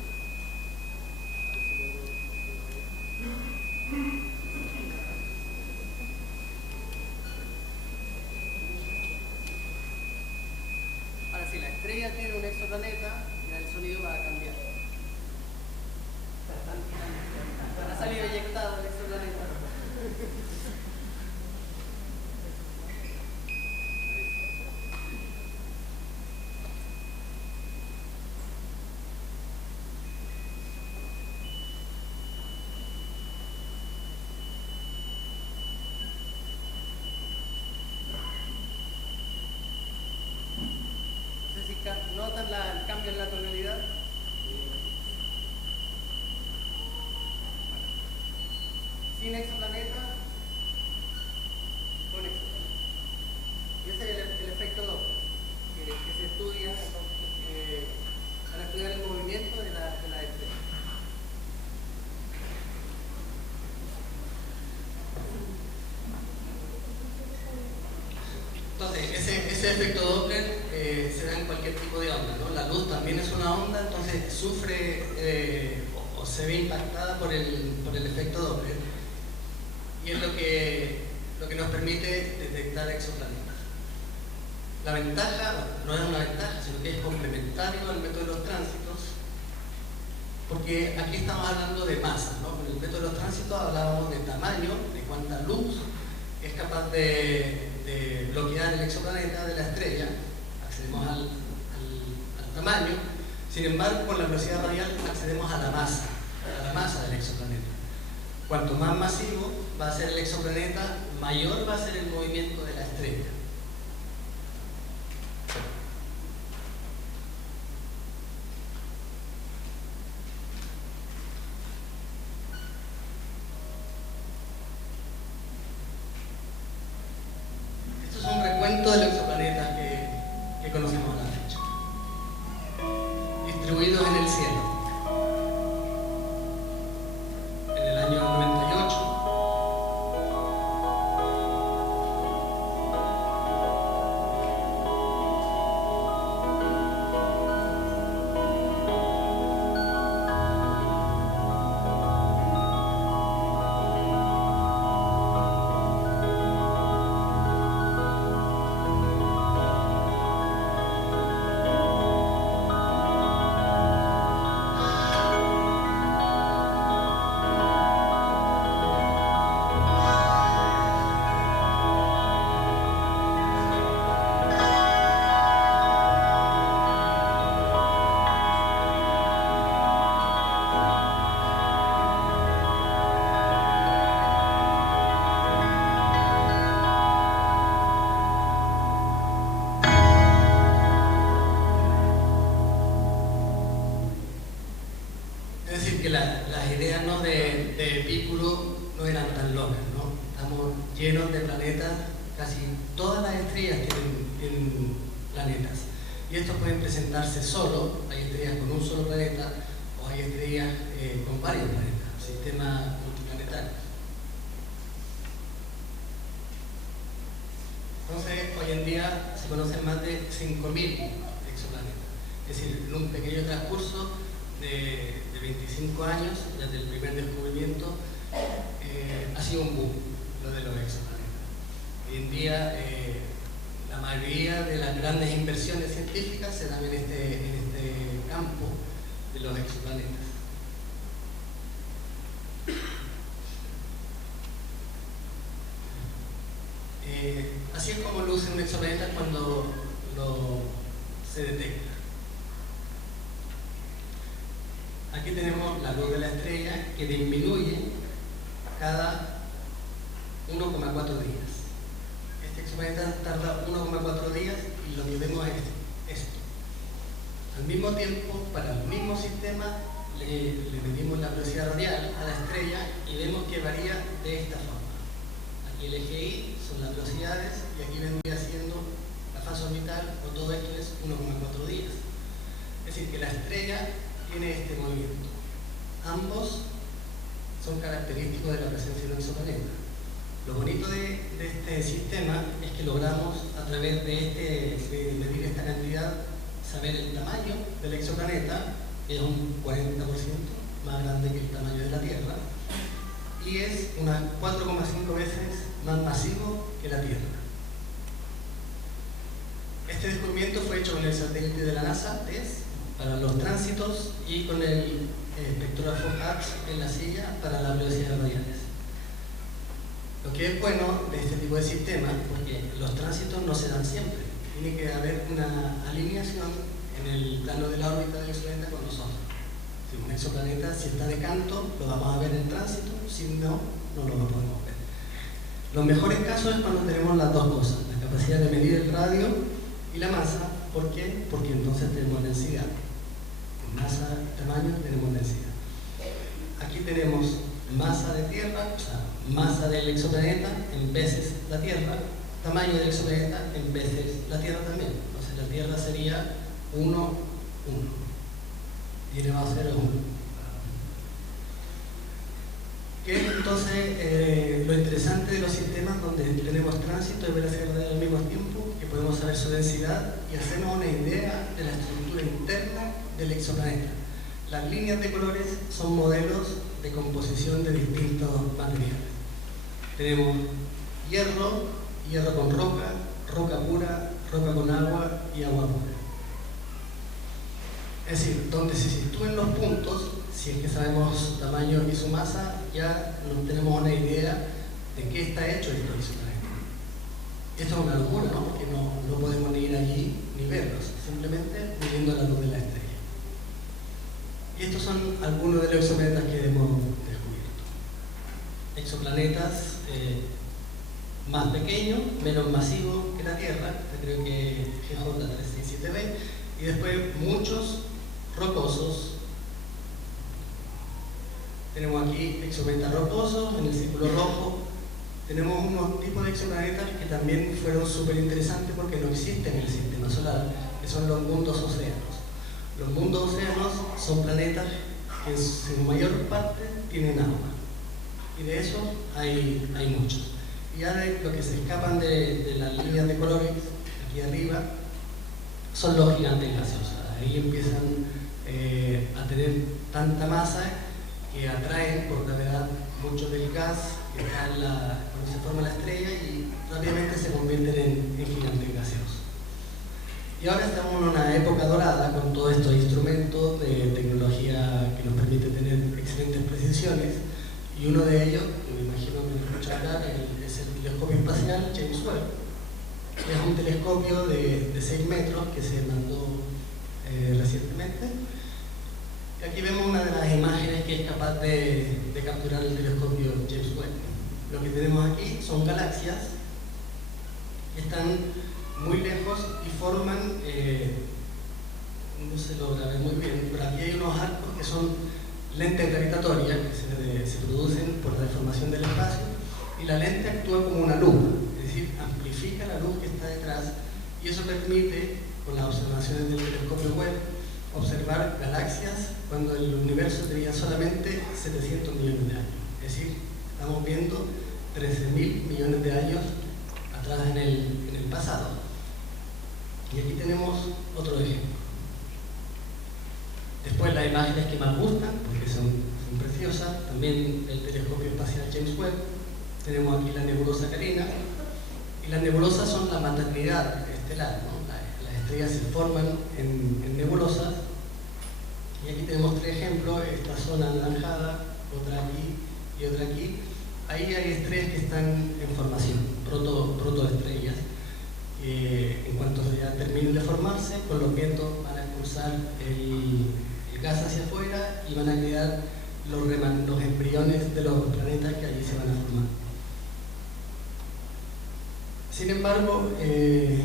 Ahora, si la estrella tiene un exoplaneta, ya el sonido va a cambiar. Ha salido eyectado el exoplaneta. ¿Notan el cambio en la tonalidad? Sin exoplaneta, con exoplaneta. Y ese es el efecto Doppler, que se estudia ese efecto Doppler se da en cualquier tipo de onda, ¿no? La luz también es una onda, entonces sufre o se ve impactada por el efecto Doppler, y es lo que nos permite detectar exoplanetas. La ventaja, no es una ventaja, sino que es complementario al método de los tránsitos, porque aquí estamos hablando de masa, ¿no? Con el método de los tránsitos hablábamos de tamaño, de cuánta luz es capaz de bloquear el exoplaneta de la estrella, accedemos al tamaño. Sin embargo, con la velocidad radial accedemos a la masa del exoplaneta. Cuanto más masivo va a ser el exoplaneta, mayor va a ser el movimiento de la estrella. Esto es un recuento de los exoplanetas que conocemos a la fecha, distribuidos en el cielo. En el año 98, las ideas, ¿no?, de Epicuro no eran tan locas, ¿no? Estamos llenos de planetas, casi todas las estrellas tienen planetas. Y estos pueden presentarse solo, hay estrellas con un solo planeta, o hay estrellas con varios planetas, sistemas multiplanetarios. Entonces, hoy en día se conocen más de 5.000 exoplanetas. Es decir, en un pequeño transcurso de 25 años, desde el primer descubrimiento, ha sido un boom lo de los exoplanetas. Hoy en día, la mayoría de las grandes inversiones científicas se dan en este campo de los exoplanetas. Así es como luce un exoplaneta cuando se detecta. Aquí tenemos la luz de la estrella que disminuye cada 1,4 días. Este exoplaneta tarda 1,4 días y lo que vemos es esto. Al mismo tiempo, para el mismo sistema, le medimos la velocidad radial a la estrella y vemos que varía de esta forma. Aquí el eje Y son las velocidades y aquí vendría siendo la fase orbital, o todo esto es 1,4 días. Es decir, que la estrella tiene este movimiento. Ambos son característicos de la presencia de un exoplaneta. Lo bonito de este sistema es que logramos, a través de medir esta cantidad, saber el tamaño del exoplaneta, que es un 40% más grande que el tamaño de la Tierra, y es unas 4,5 veces más masivo que la Tierra. Este descubrimiento fue hecho con el satélite de la NASA, TESS, para los tránsitos, y con el espectrógrafo HARPS en la silla para las velocidades radiales. Lo que es bueno de este tipo de sistemas, porque los tránsitos no se dan siempre, tiene que haber una alineación en el plano de la órbita del exoplaneta con nosotros. Si un exoplaneta, si está de canto, lo vamos a ver en tránsito, si no, no lo podemos ver. Los mejores casos es cuando tenemos las dos cosas, la capacidad de medir el radio y la masa. ¿Por qué? Porque entonces tenemos densidad. Con masa y tamaño tenemos densidad. Aquí tenemos masa de Tierra, o sea, masa del exoplaneta en veces la Tierra, tamaño del exoplaneta en veces la Tierra también. Entonces la Tierra sería 1, 1. Y elevado a 0 es 1. ¿Qué es entonces lo interesante de los sistemas donde tenemos tránsito y velocidad radial al mismo tiempo? Que podemos saber su densidad y hacernos una idea de la estructura interna del exoplaneta. Las líneas de colores son modelos de composición de distintos materiales. Tenemos hierro, hierro con roca, roca pura, roca con agua y agua pura. Es decir, donde se sitúen los puntos, si es que sabemos su tamaño y su masa, ya nos tenemos una idea de qué está hecho este exoplaneta. Esto es una locura, ¿no? Porque no podemos ni ir allí ni verlos, simplemente viendo la luz de la estrella. Y estos son algunos de los exoplanetas que hemos descubierto. Exoplanetas más pequeños, menos masivos que la Tierra, creo que GJ367b, y después muchos rocosos. Tenemos aquí exoplanetas rocosos en el círculo rojo. Tenemos unos tipos de exoplanetas que también fueron súper interesantes porque no existen en el sistema solar, que son los mundos océanos. Los mundos océanos son planetas que en su mayor parte tienen agua, y de eso hay muchos. Y ahora lo que se escapan de las líneas de colores aquí arriba son los gigantes gaseosos. Ahí empiezan a tener tanta masa que atraen por gravedad mucho del gas que está cuando se forma la estrella, y rápidamente se convierten en gigantes gaseosos. Y ahora estamos en una época dorada con todos estos instrumentos de tecnología que nos permite tener excelentes precisiones, y uno de ellos, que me imagino que me escuchan hablar, es el telescopio espacial James Webb. Es un telescopio de 6 metros que se mandó recientemente. Y aquí vemos una de las imágenes que es capaz de capturar el telescopio James Webb. Lo que tenemos aquí son galaxias que están muy lejos y forman, no se logra ver muy bien, pero aquí hay unos arcos que son lentes gravitatorias que se producen por la deformación del espacio, y la lente actúa como una lupa, es decir, amplifica la luz que está detrás, y eso permite, con las observaciones del telescopio Webb, observar galaxias cuando el universo tenía solamente 700 millones de años. Es decir, estamos viendo 13.000 millones de años atrás en el pasado. Y aquí tenemos otro ejemplo. Después las imágenes que más gustan, porque son preciosas, también el telescopio espacial James Webb. Tenemos aquí la nebulosa Carina, y las nebulosas son la maternidad estelar, ¿no? Las estrellas se forman en nebulosas, y aquí tenemos 3 ejemplos: esta zona anaranjada, otra aquí y otra aquí. Ahí hay estrellas que están en formación, protoestrellas. En cuanto ya terminen de formarse, con los vientos van a expulsar el gas hacia afuera y van a quedar los embriones de los planetas que allí se van a formar. Sin embargo, de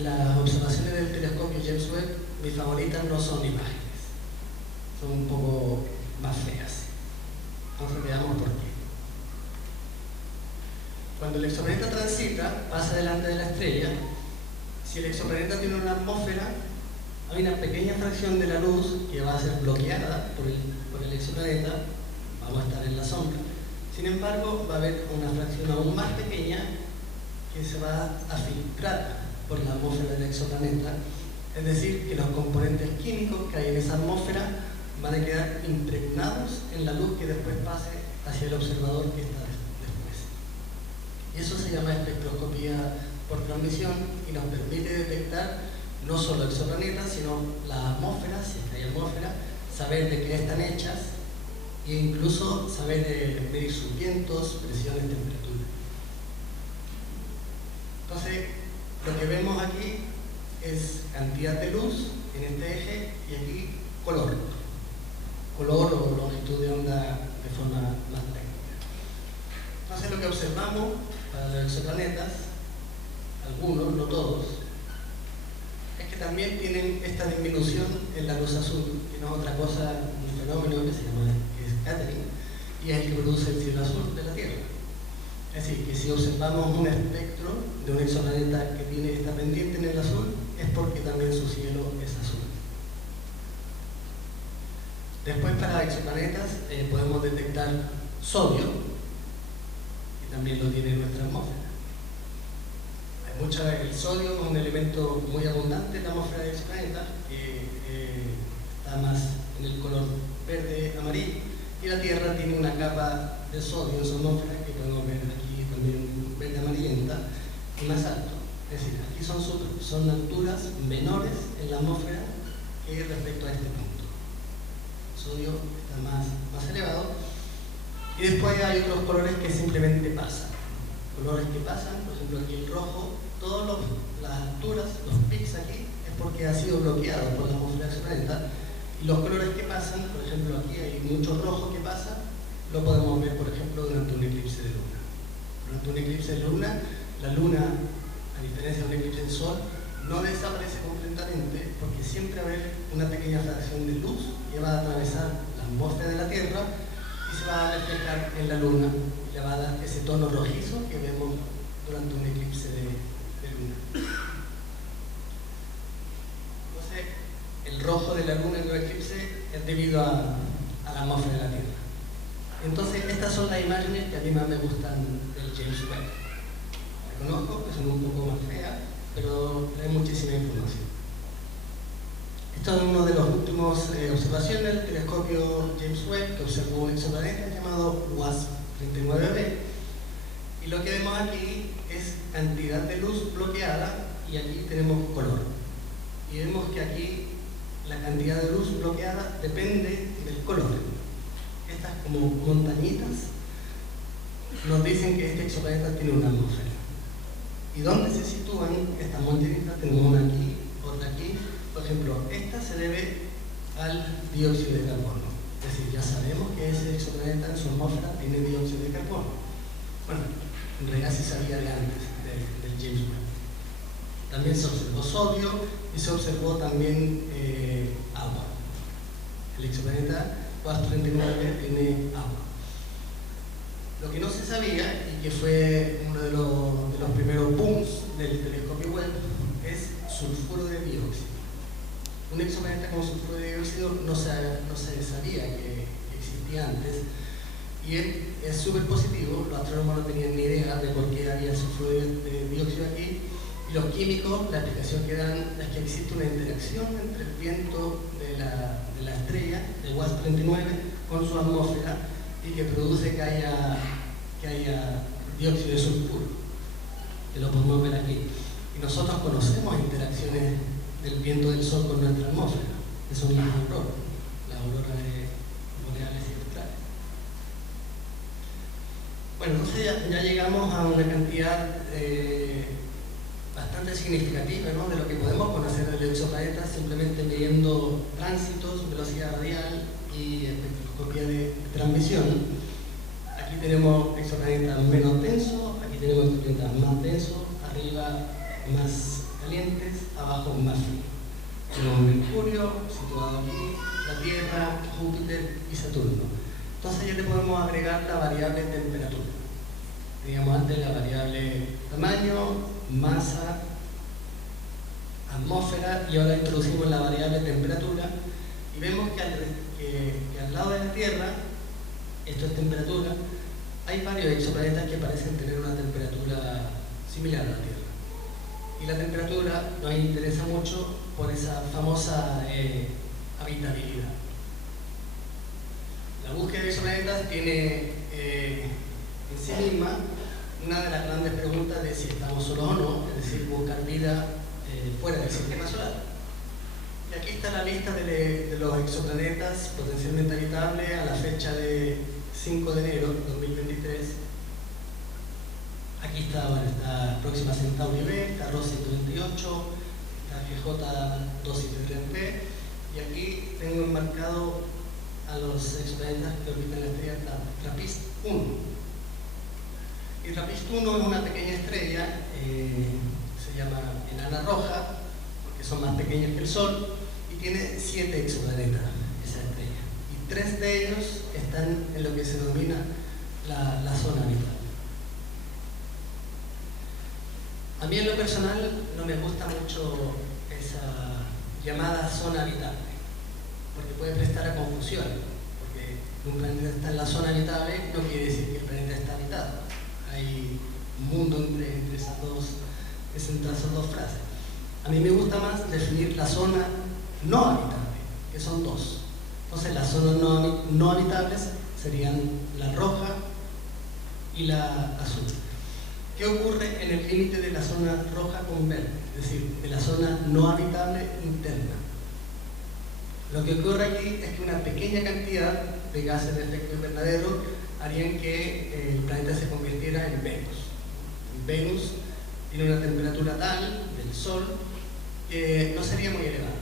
las observaciones del telescopio James Webb, mis favoritas no son imágenes, son un poco más feas. Entonces veamos por qué. Cuando el exoplaneta transita, pasa delante de la estrella. Si el exoplaneta tiene una atmósfera, hay una pequeña fracción de la luz que va a ser bloqueada por el exoplaneta, vamos a estar en la sombra. Sin embargo, va a haber una fracción aún más pequeña que se va a filtrar por la atmósfera del exoplaneta, es decir, que los componentes químicos que hay en esa atmósfera van a quedar impregnados en la luz que después pase hacia el observador que está después. Y eso se llama espectroscopía por transmisión, y nos permite detectar no solo exoplanetas, sino las atmósferas, si es que hay atmósfera, saber de qué están hechas, e incluso saber medir sus vientos, presiones, temperatura. Entonces, lo que vemos aquí es cantidad de luz en este eje, y aquí color o longitud de onda de forma más técnica. Entonces, lo que observamos para los exoplanetas, algunos, no todos, es que también tienen esta disminución en la luz azul, que no es otra cosa, un fenómeno que se llama scattering, y es el que produce el cielo azul de la Tierra. Es decir, que si observamos un espectro de un exoplaneta que está pendiente en el azul, es porque también su cielo es azul. Después, para exoplanetas podemos detectar sodio, y también lo tiene nuestra atmósfera. Hay muchas el sodio es un elemento muy abundante en la atmósfera del exoplaneta, que está más en el color verde amarillo, y la Tierra tiene una capa de sodio en su atmósfera que podemos ver aquí también verde amarillenta y más alto. Es decir, aquí son alturas menores en la atmósfera que respecto a este punto. El sodio está más elevado, y después hay otros colores que simplemente pasan. Colores que pasan, por ejemplo aquí el rojo, todas las alturas, los pics aquí, es porque ha sido bloqueado por la atmósfera del planeta. Y los colores que pasan, por ejemplo aquí hay mucho rojo que pasa, lo podemos ver por ejemplo durante un eclipse de luna. Durante un eclipse de luna, la luna, a diferencia de un eclipse de sol, no desaparece completamente porque siempre va a haber una pequeña fracción de luz que va a atravesar la atmósfera de la Tierra y se va a reflejar en la luna y le va a dar ese tono rojizo que vemos durante un eclipse de luna. Entonces, el rojo de la luna en los eclipses es debido a la atmósfera de la Tierra. Entonces, estas son las imágenes que a mí más me gustan del James Webb. Reconozco que son un poco más feas, pero trae muchísima información. Esto es uno de los últimos observaciones del telescopio James Webb, que observó un exoplaneta llamado WASP-39b. Y lo que vemos aquí es cantidad de luz bloqueada, y aquí tenemos color. Y vemos que aquí la cantidad de luz bloqueada depende del color. Estas como montañitas nos dicen que este exoplaneta tiene una atmósfera. ¿Y dónde se sitúan estas montañitas? Tenemos una aquí, otra aquí. Por ejemplo, esta se debe al dióxido de carbono. Es decir, ya sabemos que ese exoplaneta en su atmósfera tiene dióxido de carbono. Bueno, en realidad se sabía de antes del James Webb. También se observó sodio y se observó también agua. El exoplaneta WASP-39 tiene agua. Lo que no se sabía, y que fue uno de los primeros booms del telescopio Webb, es sulfuro de dióxido. Un exoplaneta con sulfuro de dióxido no se sabía que existía antes, y es súper positivo. Los astrónomos no tenían ni idea de por qué había sulfuro de dióxido aquí, y los químicos, la explicación que dan es que existe una interacción entre el viento de la estrella, de WASP-39, con su atmósfera, y que produce que haya dióxido de sulfuro, que lo podemos ver aquí. Y nosotros conocemos interacciones del viento del Sol con nuestra atmósfera, que son las auroras boreales y australes. Bueno, entonces ya llegamos a una cantidad bastante significativa, ¿no?, de lo que podemos conocer del exoplaneta simplemente midiendo tránsitos, velocidad radial y espectroscopía de transmisión. Aquí tenemos exoplanetas menos densos, aquí tenemos exoplanetas más densos, arriba más calientes, abajo más fríos. Tenemos Mercurio, situado aquí, la Tierra, Júpiter y Saturno. Entonces ya le podemos agregar la variable temperatura. Teníamos antes la variable tamaño, masa, atmósfera, y ahora introducimos la variable temperatura, y vemos que al lado de la Tierra, esto es temperatura, hay varios exoplanetas que parecen tener una temperatura similar a la Tierra. Y la temperatura nos interesa mucho por esa famosa habitabilidad. La búsqueda de exoplanetas tiene en sí misma una de las grandes preguntas de si estamos solos o no, es decir, buscar vida fuera del sistema solar. Y aquí está la lista de los exoplanetas potencialmente habitables a la fecha de 5 de enero de 2023. Aquí está Próxima Centauri B, está ROS 128, está GJ 273P, y aquí tengo enmarcado a los exoplanetas que orbitan la estrella TRAPPIST-1. Y TRAPPIST-1 es una pequeña estrella, se llama enana roja, porque son más pequeñas que el Sol, y tiene 7 exoplanetas, esa estrella. Y 3 de ellos están en lo que se denomina la zona habitable. A mí en lo personal no me gusta mucho esa llamada zona habitable, porque puede prestar a confusión, porque un planeta está en la zona habitable no quiere decir que el planeta está habitado. Hay un mundo entre esas dos es entre esas dos frases. A mí me gusta más definir la zona no habitable, que son dos. Entonces las zonas no habitables serían la roja y la azul. ¿Qué ocurre en el límite de la zona roja con verde? Es decir, de la zona no habitable interna. Lo que ocurre aquí es que una pequeña cantidad de gases de efecto invernadero harían que el planeta se convirtiera en Venus. Venus tiene una temperatura tal del Sol que no sería muy elevada.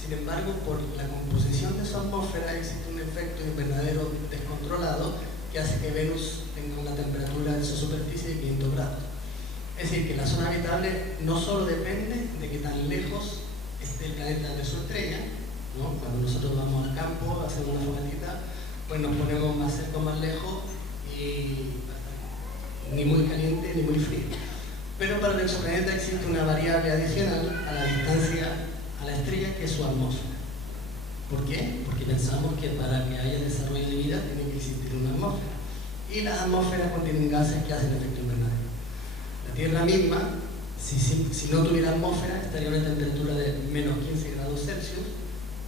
Sin embargo, por la composición de su atmósfera existe un efecto invernadero descontrolado que hace que Venus tenga una temperatura de su superficie de 500 grados. Es decir, que la zona habitable no solo depende de que tan lejos esté el planeta de su estrella, ¿no? Cuando nosotros vamos al campo, hacemos una fogatita, pues nos ponemos más cerca o más lejos y ni muy caliente ni muy frío. Pero para el exoplaneta existe una variable adicional a la distancia a la estrella, que es su atmósfera. ¿Por qué? Porque pensamos que para que haya desarrollo de vida tiene que existir una atmósfera. Y las atmósferas contienen gases que hacen efecto invernadero. La Tierra misma, si no tuviera atmósfera, estaría a una temperatura de menos 15 grados Celsius,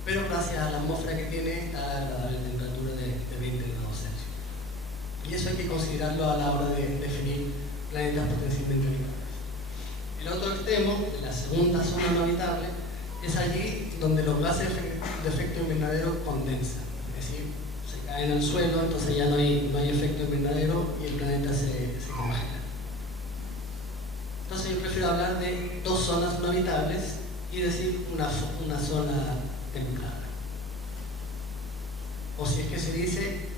pero gracias a la atmósfera que tiene está a la agradable temperatura de 20 grados Celsius. Y eso hay que considerarlo a la hora de definir planetas potencialmente habitables. El otro extremo, la segunda zona no habitable, es allí donde los gases de efecto invernadero condensan. Es decir, se caen al suelo, entonces ya no hay efecto invernadero y el planeta se congela. Entonces yo prefiero hablar de dos zonas no habitables y decir una zona templada. O si es que se dice,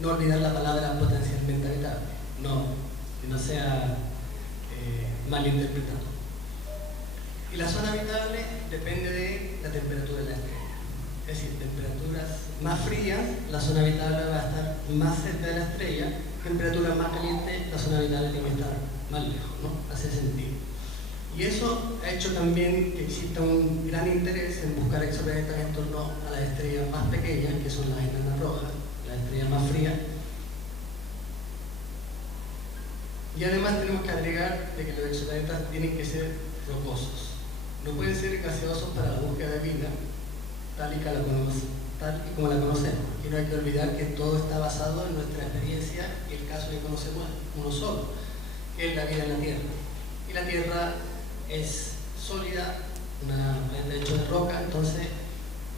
no olvidar la palabra potencialmente habitable, que no sea malinterpretado. Y la zona habitable depende de la temperatura de la estrella. Es decir, temperaturas más frías, la zona habitable va a estar más cerca de la estrella, temperaturas más calientes, la zona habitable tiene que estar más lejos, ¿no? Hace sentido. Y eso ha hecho también que exista un gran interés en buscar exoplanetas en torno a las estrellas más pequeñas, que son las enanas rojas, las estrellas más frías. Y además tenemos que agregar de que los exoplanetas tienen que ser rocosos. No pueden ser gaseosos para la búsqueda de vida, tal y como la conocemos. Y no hay que olvidar que todo está basado en nuestra experiencia y el caso que conocemos es uno solo, que es la vida en la Tierra. Y la Tierra es sólida, un planeta hecho de roca, entonces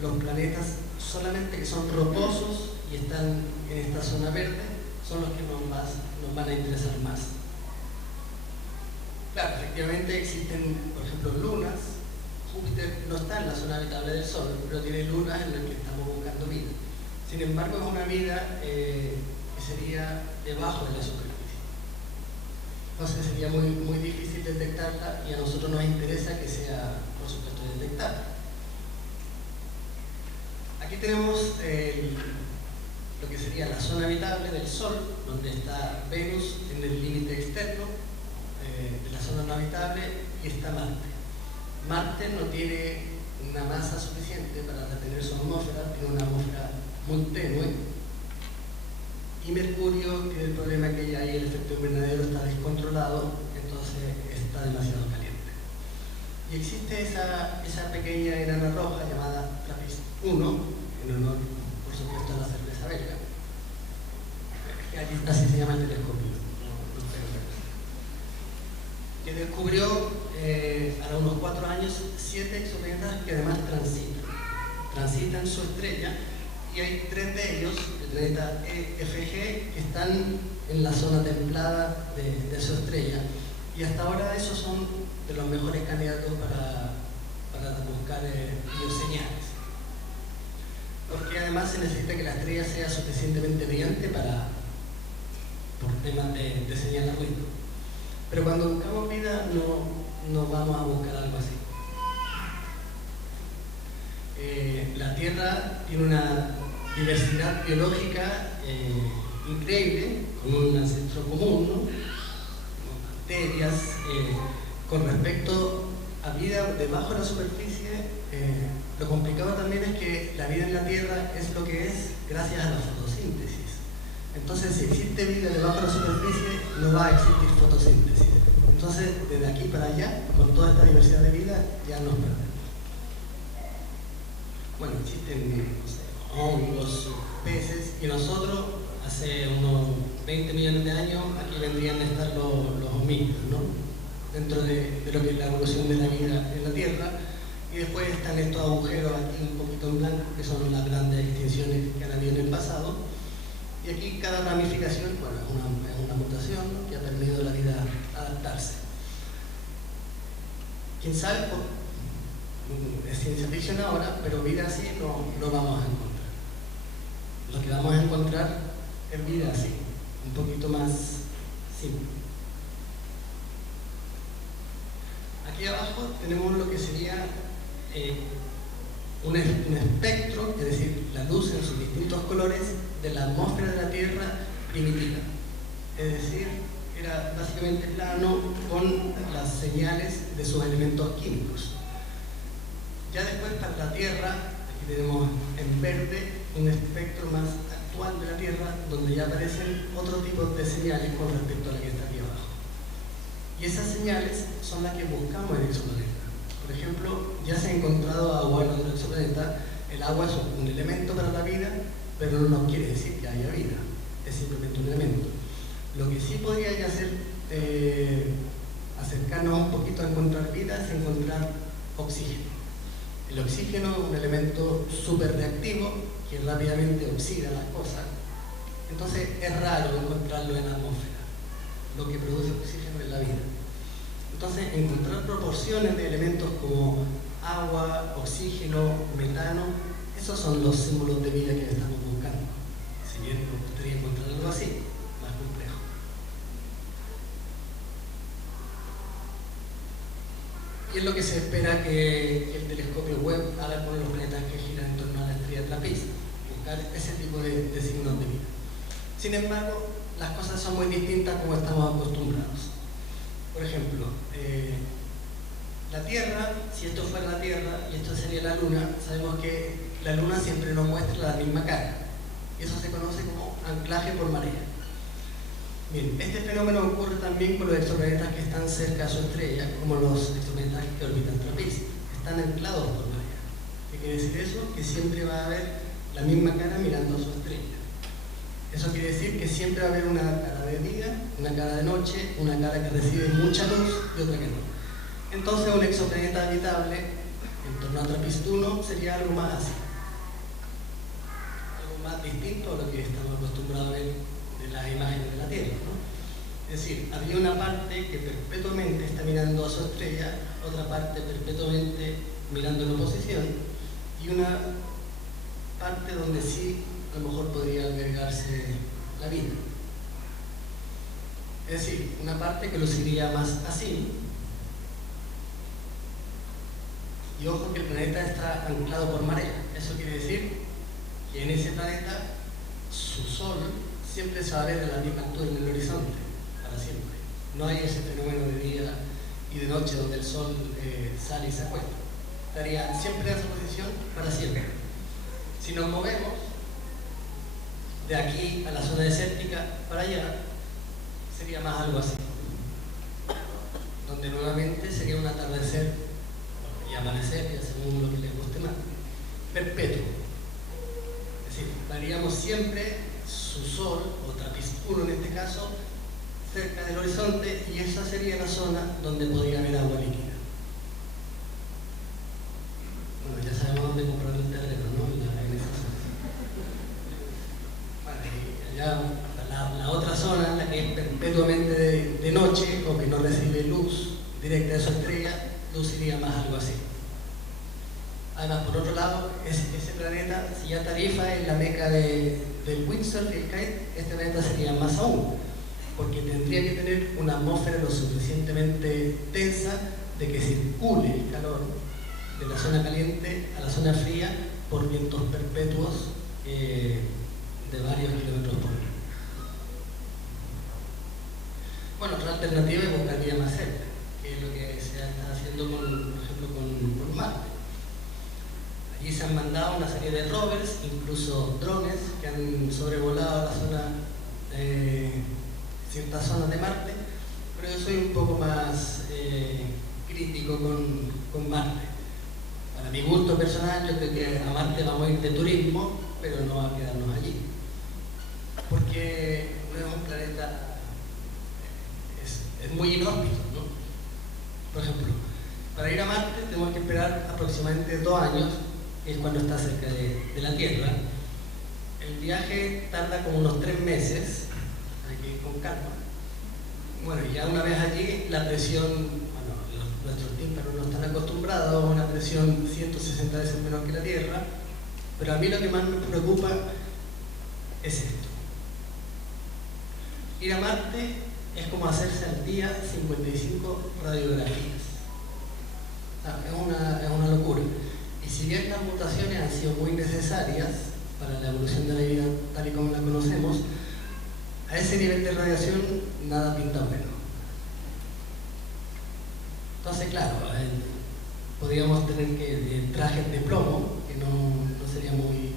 los planetas solamente que son rocosos y están en esta zona verde son los que nos van a interesar más. Claro, efectivamente existen, por ejemplo, lunas. Júpiter no está en la zona habitable del Sol, pero tiene lunas en las que estamos buscando vida. Sin embargo, es una vida que sería debajo de la superficie. Entonces sería muy difícil detectarla y a nosotros nos interesa que sea, por supuesto, detectada. Aquí tenemos lo que sería la zona habitable del Sol, donde está Venus en el límite externo de la zona no habitable, y está Marte. Marte no tiene una masa suficiente para retener su atmósfera, tiene una atmósfera muy tenue, y Mercurio tiene el problema que ya ahí el efecto invernadero está descontrolado, entonces está demasiado caliente. Y existe esa pequeña enana roja llamada TRAPPIST-1, en honor, por supuesto, a la cerveza belga, que así se llama el telescopio, que descubrió a unos 4 años 7 exoplanetas que además transitan su estrella, y hay 3 de ellos, el planeta EFG, que están en la zona templada de su estrella, y hasta ahora esos son de los mejores candidatos para buscar bioseñales, porque además se necesita que la estrella sea suficientemente brillante por temas de señal de ruido. Pero cuando buscamos vida no vamos a buscar algo así. La Tierra tiene una diversidad biológica increíble, con un ancestro común, ¿no? Bacterias. Con respecto a vida debajo de la superficie, lo complicado también es que la vida en la Tierra es lo que es gracias a la fotosíntesis. Entonces, si existe vida debajo de la superficie, no va a existir fotosíntesis. Entonces, desde aquí para allá, con toda esta diversidad de vida, ya nos perdemos. Bueno, existen, no sé, hongos, peces, y nosotros, hace unos 20 millones de años, aquí vendrían a estar los homínidos, ¿no? Dentro de lo que es la evolución de la vida en la Tierra, y después están estos agujeros aquí un poquito en blanco, que son las grandes extinciones que han habido en el pasado, y aquí cada ramificación, bueno, es una mutación, ¿no?, que ha permitido a la vida adaptarse. ¿Quién sabe? Es ciencia ficción ahora, pero vida así no vamos a encontrar. Lo que vamos a encontrar es vida así, un poquito más simple. Aquí abajo tenemos lo que sería un espectro, es decir, la luz en sus distintos colores de la atmósfera de la Tierra primitiva. Es decir, era básicamente plano con las señales de sus elementos químicos. Ya después para la Tierra, aquí tenemos en verde un espectro más actual de la Tierra, donde ya aparecen otro tipo de señales con respecto a la que está aquí abajo. Y esas señales son las que buscamos en el exoplaneta. Por ejemplo, ya se ha encontrado agua en otro exoplaneta. El agua es un elemento para la vida, pero no nos quiere decir que haya vida, es simplemente un elemento. Lo que sí podría ya ser acercarnos un poquito a encontrar vida es encontrar oxígeno. El oxígeno es un elemento súper reactivo que rápidamente oxida las cosas, entonces es raro encontrarlo en la atmósfera. Lo que produce oxígeno es la vida. Entonces, encontrar proporciones de elementos como agua, oxígeno, metano, esos son los símbolos de vida que estamos buscando. Si bien nos gustaría encontrar algo así, más complejo. Y es lo que se espera que el telescopio Webb haga con los planetas que giran en torno a la estrella trapista, buscar ese tipo de signos de vida. Sin embargo, las cosas son muy distintas como estamos acostumbrados. Por ejemplo, la Tierra, si esto fuera la Tierra y esto sería la Luna, sabemos que la Luna siempre nos muestra la misma cara. Eso se conoce como anclaje por marea. Bien, este fenómeno ocurre también con los exoplanetas que están cerca de su estrella, como los exoplanetas que orbitan Trapiche. Están anclados por marea. ¿Qué quiere decir eso? Que siempre va a haber la misma cara mirando a su estrella. Eso quiere decir que siempre va a haber una cara de día, una cara de noche, una cara que recibe mucha luz y otra que no. Entonces un exoplaneta habitable en torno a Trappist-1 sería algo más así. Algo más distinto a lo que estamos acostumbrados a ver de las imágenes de la Tierra, ¿no? Es decir, había una parte que perpetuamente está mirando a su estrella, otra parte perpetuamente mirando en oposición, y una parte donde sí a lo mejor podría albergarse la vida. Es decir, una parte que luciría más así. Y ojo que el planeta está anclado por marea. Eso quiere decir que en ese planeta su sol siempre se va a ver a la misma altura en el horizonte, para siempre. No hay ese fenómeno de día y de noche donde el sol sale y se acuesta. Estaría siempre en esa posición para siempre. Si nos movemos de aquí a la zona desértica para allá, sería más algo así, donde nuevamente sería un atardecer y amanecer, ya según lo que les guste más, perpetuo. Es decir, veríamos siempre su sol, o Trappist-1 en este caso, cerca del horizonte, y esa sería la zona donde podría haber agua líquida. Bueno, ya sabemos dónde comprar el terreno, ¿no? En esa zona. Ya la otra zona, la que es perpetuamente de noche o que no recibe luz directa de su estrella, luciría más algo así. Además, por otro lado, ese planeta, si ya Tarifa es la meca del windsurf y el kite, este planeta sería más aún, porque tendría que tener una atmósfera lo suficientemente densa de que circule el calor de la zona caliente a la zona fría por vientos perpetuos de varios kilómetros por hora. Bueno, otra alternativa es buscar vida más cerca, que es lo que se está haciendo, por ejemplo, con Marte. Allí se han mandado una serie de rovers, incluso drones, que han sobrevolado la zona, ciertas zonas de Marte, pero yo soy un poco más crítico con Marte. Para mi gusto personal, yo creo que a Marte vamos a ir de turismo, pero no a quedarnos allí. Porque no es un planeta, es muy inhóspito, ¿no? Por ejemplo, para ir a Marte tenemos que esperar aproximadamente 2 años, que es cuando está cerca de la Tierra. El viaje tarda como unos 3 meses, hay que ir con calma. Bueno, ya una vez allí, la presión, bueno, nuestros tímpanos no están acostumbrados a una presión 160 veces menor que la Tierra, pero a mí lo que más me preocupa es esto. Ir a Marte es como hacerse al día 55 radiografías. Es una locura. Y si bien las mutaciones han sido muy necesarias para la evolución de la vida tal y como la conocemos, a ese nivel de radiación nada pinta bueno. Entonces, claro, podríamos tener que trajes de plomo, que no sería muy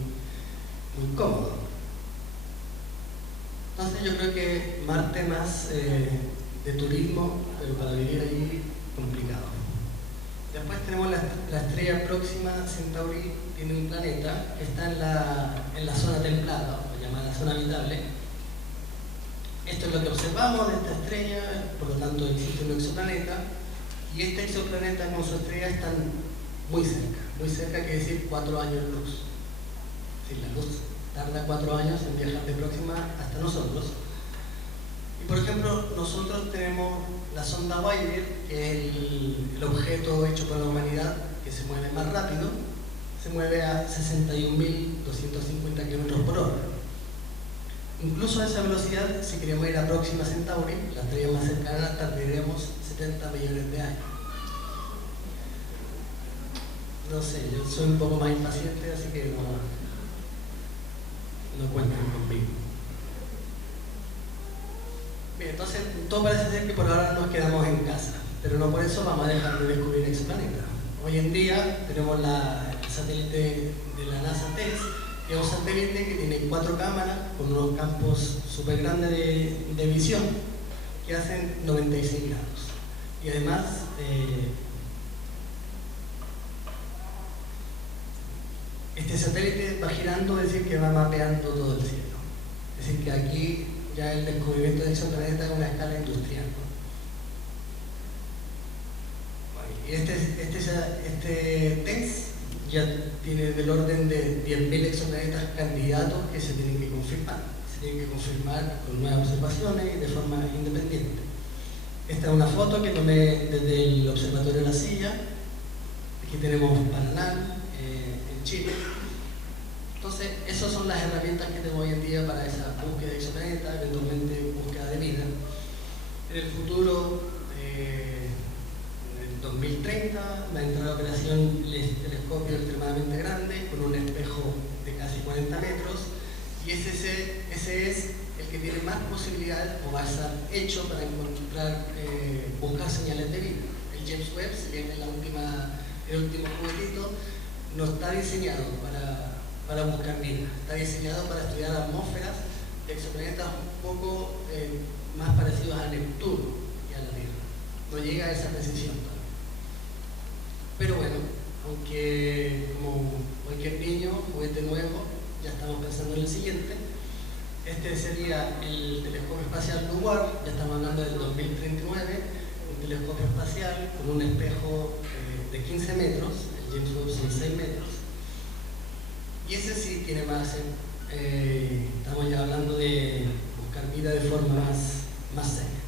cómodo. Entonces yo creo que Marte más de turismo, pero para vivir allí complicado. Después tenemos la estrella próxima, Centauri, tiene un planeta que está en la zona templada, o llamada zona habitable. Esto es lo que observamos de esta estrella, por lo tanto existe un exoplaneta, y este exoplaneta con su estrella están muy cerca quiere decir 4 años luz. Es decir, la luz tarda 4 años en viajar de Próxima hasta nosotros. Y por ejemplo, nosotros tenemos la sonda Voyager, que es el objeto hecho por la humanidad que se mueve más rápido, se mueve a 61.250 km por hora. Incluso a esa velocidad, si queremos ir a Próxima Centauri, la estrella más cercana, tardaríamos 70 millones de años. No sé, yo soy un poco más impaciente, así que no cuenten conmigo. Bien, entonces todo parece ser que por ahora nos quedamos en casa, pero no por eso vamos a dejar de descubrir exoplanetas. Hoy en día tenemos el satélite de la NASA TESS, que es un satélite que tiene 4 cámaras con unos campos súper grandes de visión que hacen 96 grados. Y además, este satélite va girando, es decir, que va mapeando todo el cielo. Es decir, que aquí ya el descubrimiento de exoplanetas es una escala industrial, ¿no? Y este TESS ya tiene del orden de 10.000 exoplanetas candidatos que se tienen que confirmar. Se tienen que confirmar con nuevas observaciones y de forma independiente. Esta es una foto que tomé desde el Observatorio de la Silla. Aquí tenemos Paraná, en Chile. Entonces, esas son las herramientas que tenemos hoy en día para esa búsqueda de exoplanetas, eventualmente búsqueda de vida. En el futuro, en el 2030, va a entrar a operación el telescopio extremadamente grande, con un espejo de casi 40 metros, y ese es el que tiene más posibilidades, o va a estar hecho para encontrar, buscar señales de vida. El James Webb, si bien es el último juguetito, no está diseñado para buscar vida, está diseñado para estudiar atmósferas de exoplanetas un poco más parecidos a Neptuno que a la Tierra. No llega a esa precisión todavía. Pero bueno, aunque como cualquier niño, juguete nuevo, ya estamos pensando en el siguiente. Este sería el telescopio espacial LUVOIR, ya estamos hablando del 2039, un telescopio espacial con un espejo de 15 metros, el James Webb son 6 metros. Y ese sí tiene más, estamos ya hablando de buscar vida de forma más seria.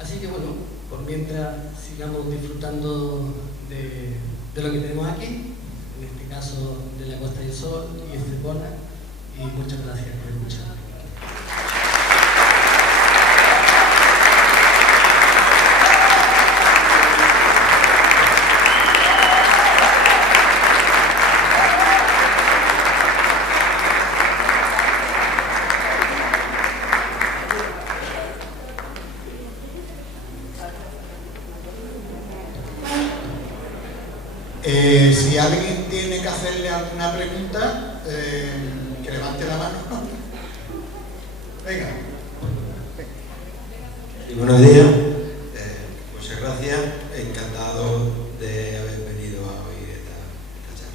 Así que bueno, por mientras sigamos disfrutando de lo que tenemos aquí, en este caso de la Costa del Sol y Estepona, y muchas gracias por escuchar. Si alguien tiene que hacerle alguna pregunta, que levante la mano. Venga. Buenos días, muchas gracias, encantado de haber venido a oír esta charla.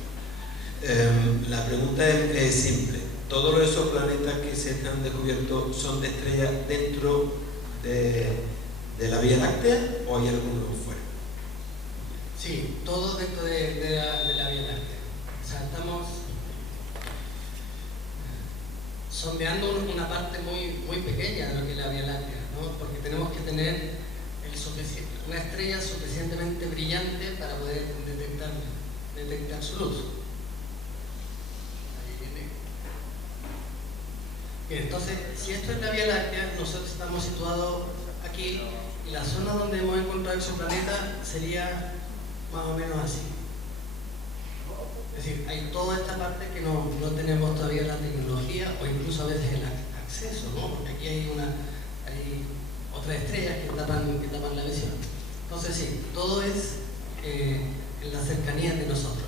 La pregunta es simple: ¿todos esos planetas que se han descubierto son de estrellas dentro de la Vía Láctea o hay algunos fuera? Sí, todos dentro de la Vía Láctea. O sea, estamos sondeando una parte muy pequeña de lo que es la Vía Láctea, ¿no? Porque tenemos que tener una estrella suficientemente brillante para poder detectar su luz. Ahí viene. Bien, entonces, si esto es la Vía Láctea, nosotros estamos situados aquí y la zona donde hemos encontrado exoplaneta sería más o menos así. Es decir, hay toda esta parte que no tenemos todavía la tecnología o incluso a veces el acceso, ¿no? Porque aquí hay otras estrellas que tapan la visión. Entonces sí, todo es en la cercanía de nosotros.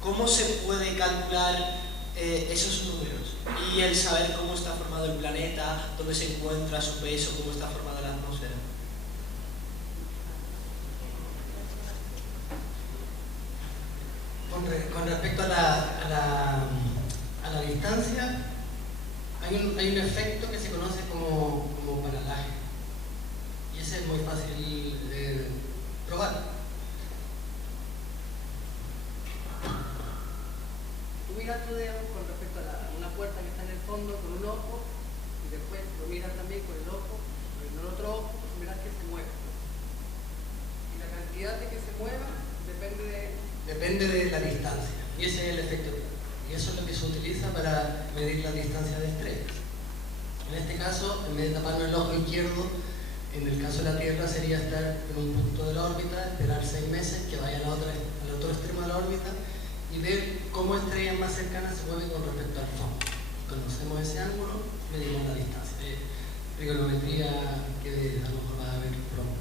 ¿Cómo se puede calcular esos números? Y el saber cómo está formado el planeta, dónde se encuentra, su peso, cómo está formada la atmósfera. Con respecto a la distancia, hay un efecto que se conoce como paralaje. Y ese es muy fácil de probar. Miras tu dedo con respecto a una puerta que está en el fondo con un ojo y después lo miras también con el ojo, con el otro ojo, verás que se mueve. Y la cantidad de que se mueva depende de la distancia. Y ese es el efecto. Y eso es lo que se utiliza para medir la distancia de estrellas. En este caso, en vez de taparnos el ojo izquierdo, en el caso de la Tierra sería estar en un punto de la órbita, esperar 6 meses que vaya al otro extremo de la órbita y ver cómo estrellas más cercanas se mueven con respecto al fondo. Conocemos ese ángulo, medimos la distancia. Trigonometría que a lo mejor va a ver pronto.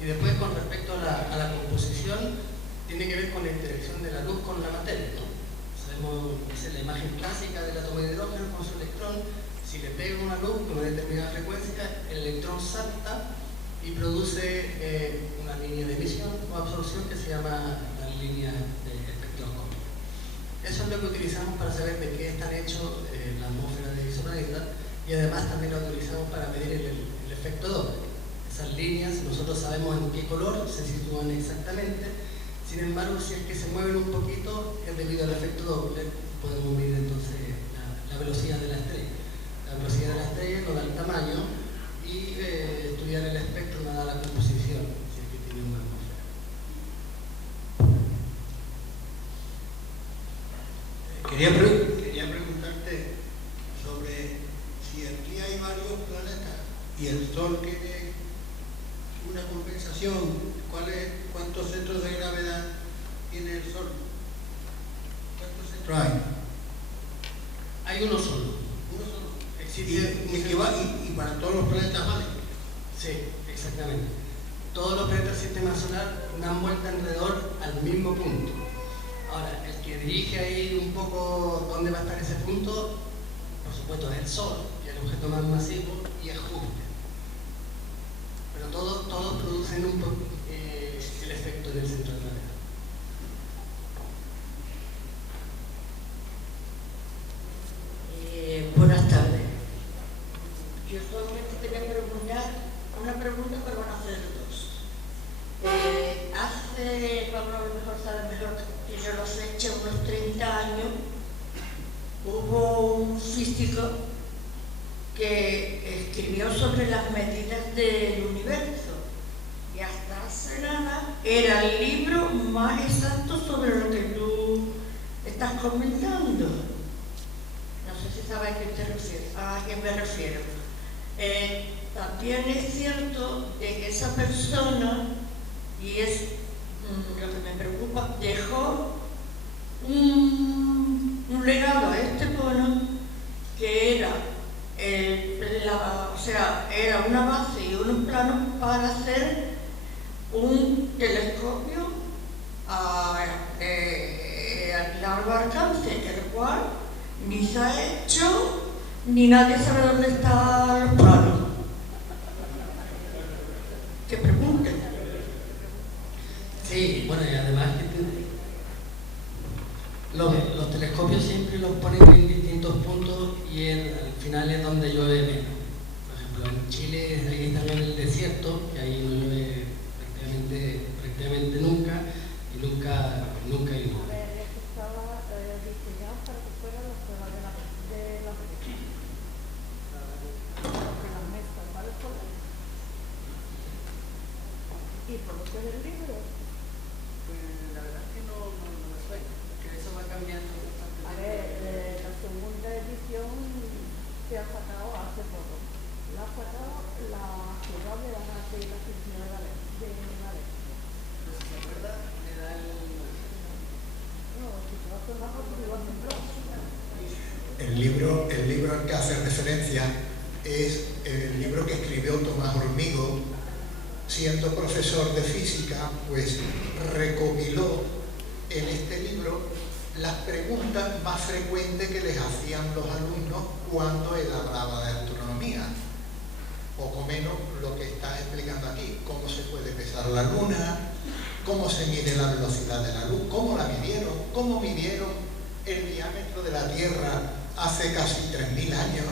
Y después, con respecto a la composición, tiene que ver con la interacción de la luz con la materia, ¿no? Sabemos, esa es la imagen clásica del átomo de hidrógeno con su electrón. Si le pega una luz con una determinada frecuencia, el electrón salta y produce una línea de emisión o absorción que se llama la línea de espectroscópica. Eso es lo que utilizamos para saber de qué están hechos la atmósfera de exoplaneta y además también lo utilizamos para medir el efecto doble. Esas líneas nosotros sabemos en qué color se sitúan exactamente, sin embargo si es que se mueven un poquito es debido al efecto doble, podemos medir entonces la velocidad de la estrella. La velocidad de la estrella nos da el tamaño y estudiar el espectro nos da la composición, si es que tiene una atmósfera. Quería preguntarte sobre si aquí hay varios planetas y el Sol tiene una compensación. ¿Cuántos centros de gravedad tiene el Sol? ¿Cuántos centros hay? Hay uno solo. Uno solo. ¿Y para todos los planetas vale? Sí, exactamente. Todos los planetas del sistema solar dan vuelta alrededor al mismo punto. Ahora, el que dirige ahí un poco dónde va a estar ese punto, por supuesto es el Sol, que es el objeto más masivo, y es Júpiter. Pero todos producen un poco el efecto del centro de gravedad. Buenas tardes. Yo solamente quería preguntar una pregunta, pero van a hacer dos. Hace, Pablo a lo mejor sabe mejor que yo lo sé, unos 30 años, hubo un físico que escribió sobre las medidas del universo y hasta hace nada era el libro más exacto sobre lo que tú estás comentando. No sé si sabes a quién me refiero. También es cierto de que esa persona, y es lo que me preocupa, dejó un legado a Estepona que era, era una base y unos planos para hacer un telescopio de largo alcance, el cual ni se ha hecho ni nadie sabe dónde están los planos. Que pregunten. Sí, bueno, y además los telescopios siempre los ponen en distintos puntos y al final es donde llueve menos. Por ejemplo, en Chile ahí están en el desierto, que ahí no llueve prácticamente nunca y nunca hay nada. Y por lo que es el libro, pues la verdad es que no me suena, porque eso va cambiando constantemente. A ver, la segunda edición se ha sacado hace poco. La ha sacado la ciudad de la ficción de Valencia. No sé si se acuerda, me da el... No, si te vas con la foto, te vas en blanco. El libro al que hace referencia es el libro que escribió Tomás Hormigo. Siendo profesor de física, pues recopiló en este libro las preguntas más frecuentes que les hacían los alumnos cuando él hablaba de astronomía. Poco menos lo que está explicando aquí: cómo se puede pesar la luna, cómo se mide la velocidad de la luz, cómo la midieron, cómo midieron el diámetro de la Tierra hace casi 3.000 años,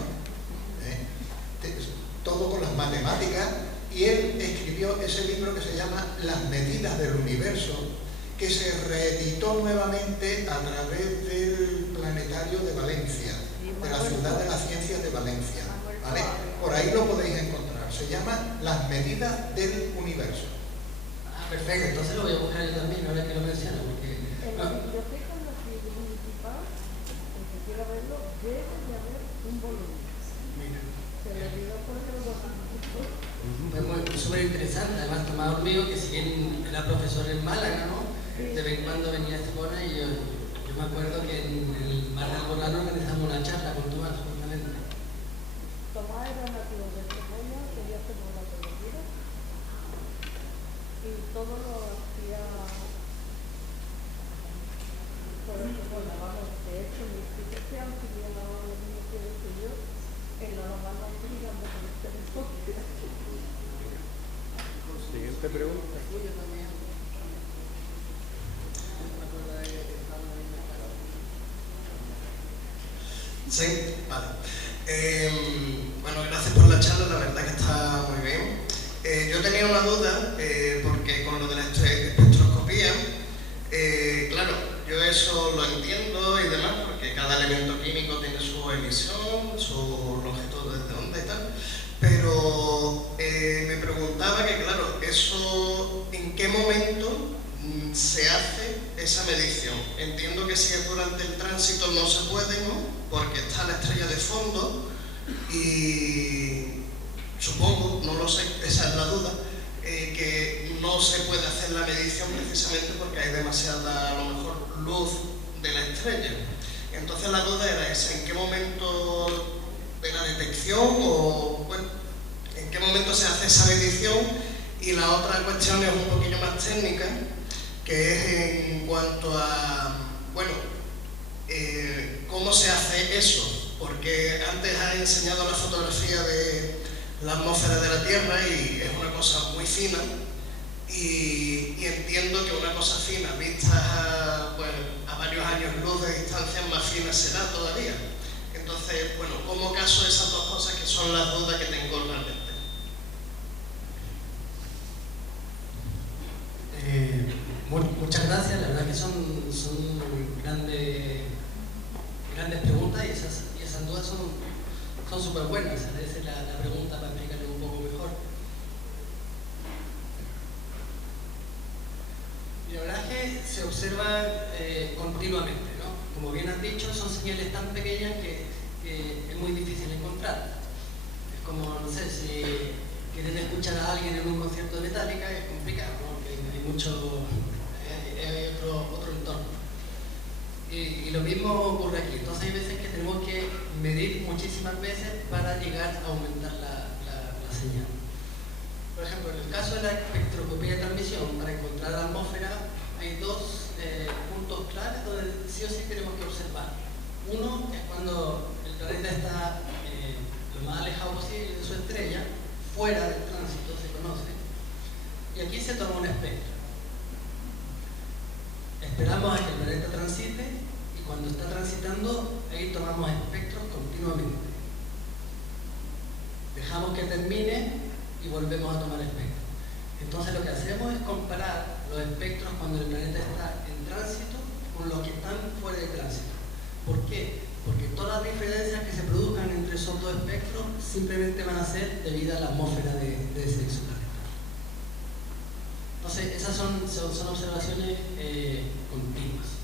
todo con las matemáticas. Y él escribió ese libro que se llama Las medidas del universo, que se reeditó nuevamente a través del Planetario de Valencia, de la Ciudad de las Ciencias de Valencia, ¿vale? Por ahí lo podéis encontrar. Se llama Las medidas del universo. Ah, perfecto, entonces lo voy a buscar yo también, ahora que lo menciono, porque... En la biblioteca municipal, el que quiera verlo, debe de haber un volumen. Se le olvidó poner los artículos. Fue súper interesante, además Tomás Hormigo, que si bien era profesor en Málaga, ¿no? De vez en cuando venía a Estepona y yo me acuerdo que en el Mar del Volano organizamos una charla con Tomás, justamente. Tomás era nativo de Estepona, quería hacer una teología y todo lo hacía por Estepona, vamos, de hecho mi explicación que yo no quiero que yo en la normal no estoy mirando con el telescopio. Siguiente pregunta. Sí, vale. Bueno, gracias por la charla, la verdad que está muy bien. Yo tenía una duda, porque con lo de la espectroscopía, claro, yo eso lo entiendo y demás, porque cada elemento químico tiene su emisión, su longitud de onda y tal, pero me preguntaba que, claro, eso, ¿en qué momento se hace esa medición? Entiendo que si es durante el tránsito no se puede, ¿no? Porque está la estrella de fondo y supongo, no lo sé, esa es la duda, que no se puede hacer la medición precisamente porque hay demasiada, a lo mejor, luz de la estrella. Entonces la duda era esa: ¿en qué momento de la detección o, bueno, en qué momento se hace esa medición? Y la otra cuestión es un poquillo más técnica, que es en cuanto a, bueno, ¿cómo se hace eso? Porque antes has enseñado la fotografía de la atmósfera de la Tierra y es una cosa muy fina, y entiendo que una cosa fina vista a varios años luz de distancia, más fina será todavía. Entonces, bueno, ¿cómo caso esas dos cosas que son las dudas que tengo realmente? Muchas gracias, la verdad que son grandes preguntas y esas dudas son súper buenas. A veces la pregunta para explicarlo un poco mejor. La verdad es que se observa continuamente, ¿no? Como bien has dicho, son señales tan pequeñas que es muy difícil encontrar. Es como, no sé, si quieren escuchar a alguien en un concierto de Metallica, es complicado, ¿no? Porque hay mucho, hay otro entorno. Y lo mismo ocurre aquí. Entonces hay veces que tenemos que medir muchísimas veces para llegar a aumentar la señal. Por ejemplo, en el caso de la espectroscopía de transmisión, para encontrar la atmósfera, hay dos puntos claves donde sí o sí tenemos que observar. Uno es cuando el planeta está lo más alejado posible de su estrella, fuera del tránsito, se conoce, y aquí se toma un espectro. Esperamos a que el planeta transite y cuando está transitando, ahí tomamos espectros continuamente. Dejamos que termine y volvemos a tomar espectros. Entonces lo que hacemos es comparar los espectros cuando el planeta está en tránsito con los que están fuera de tránsito. ¿Por qué? Porque todas las diferencias que se produzcan entre esos dos espectros simplemente van a ser debido a la atmósfera de ese exoplaneta. Entonces esas son observaciones continuas.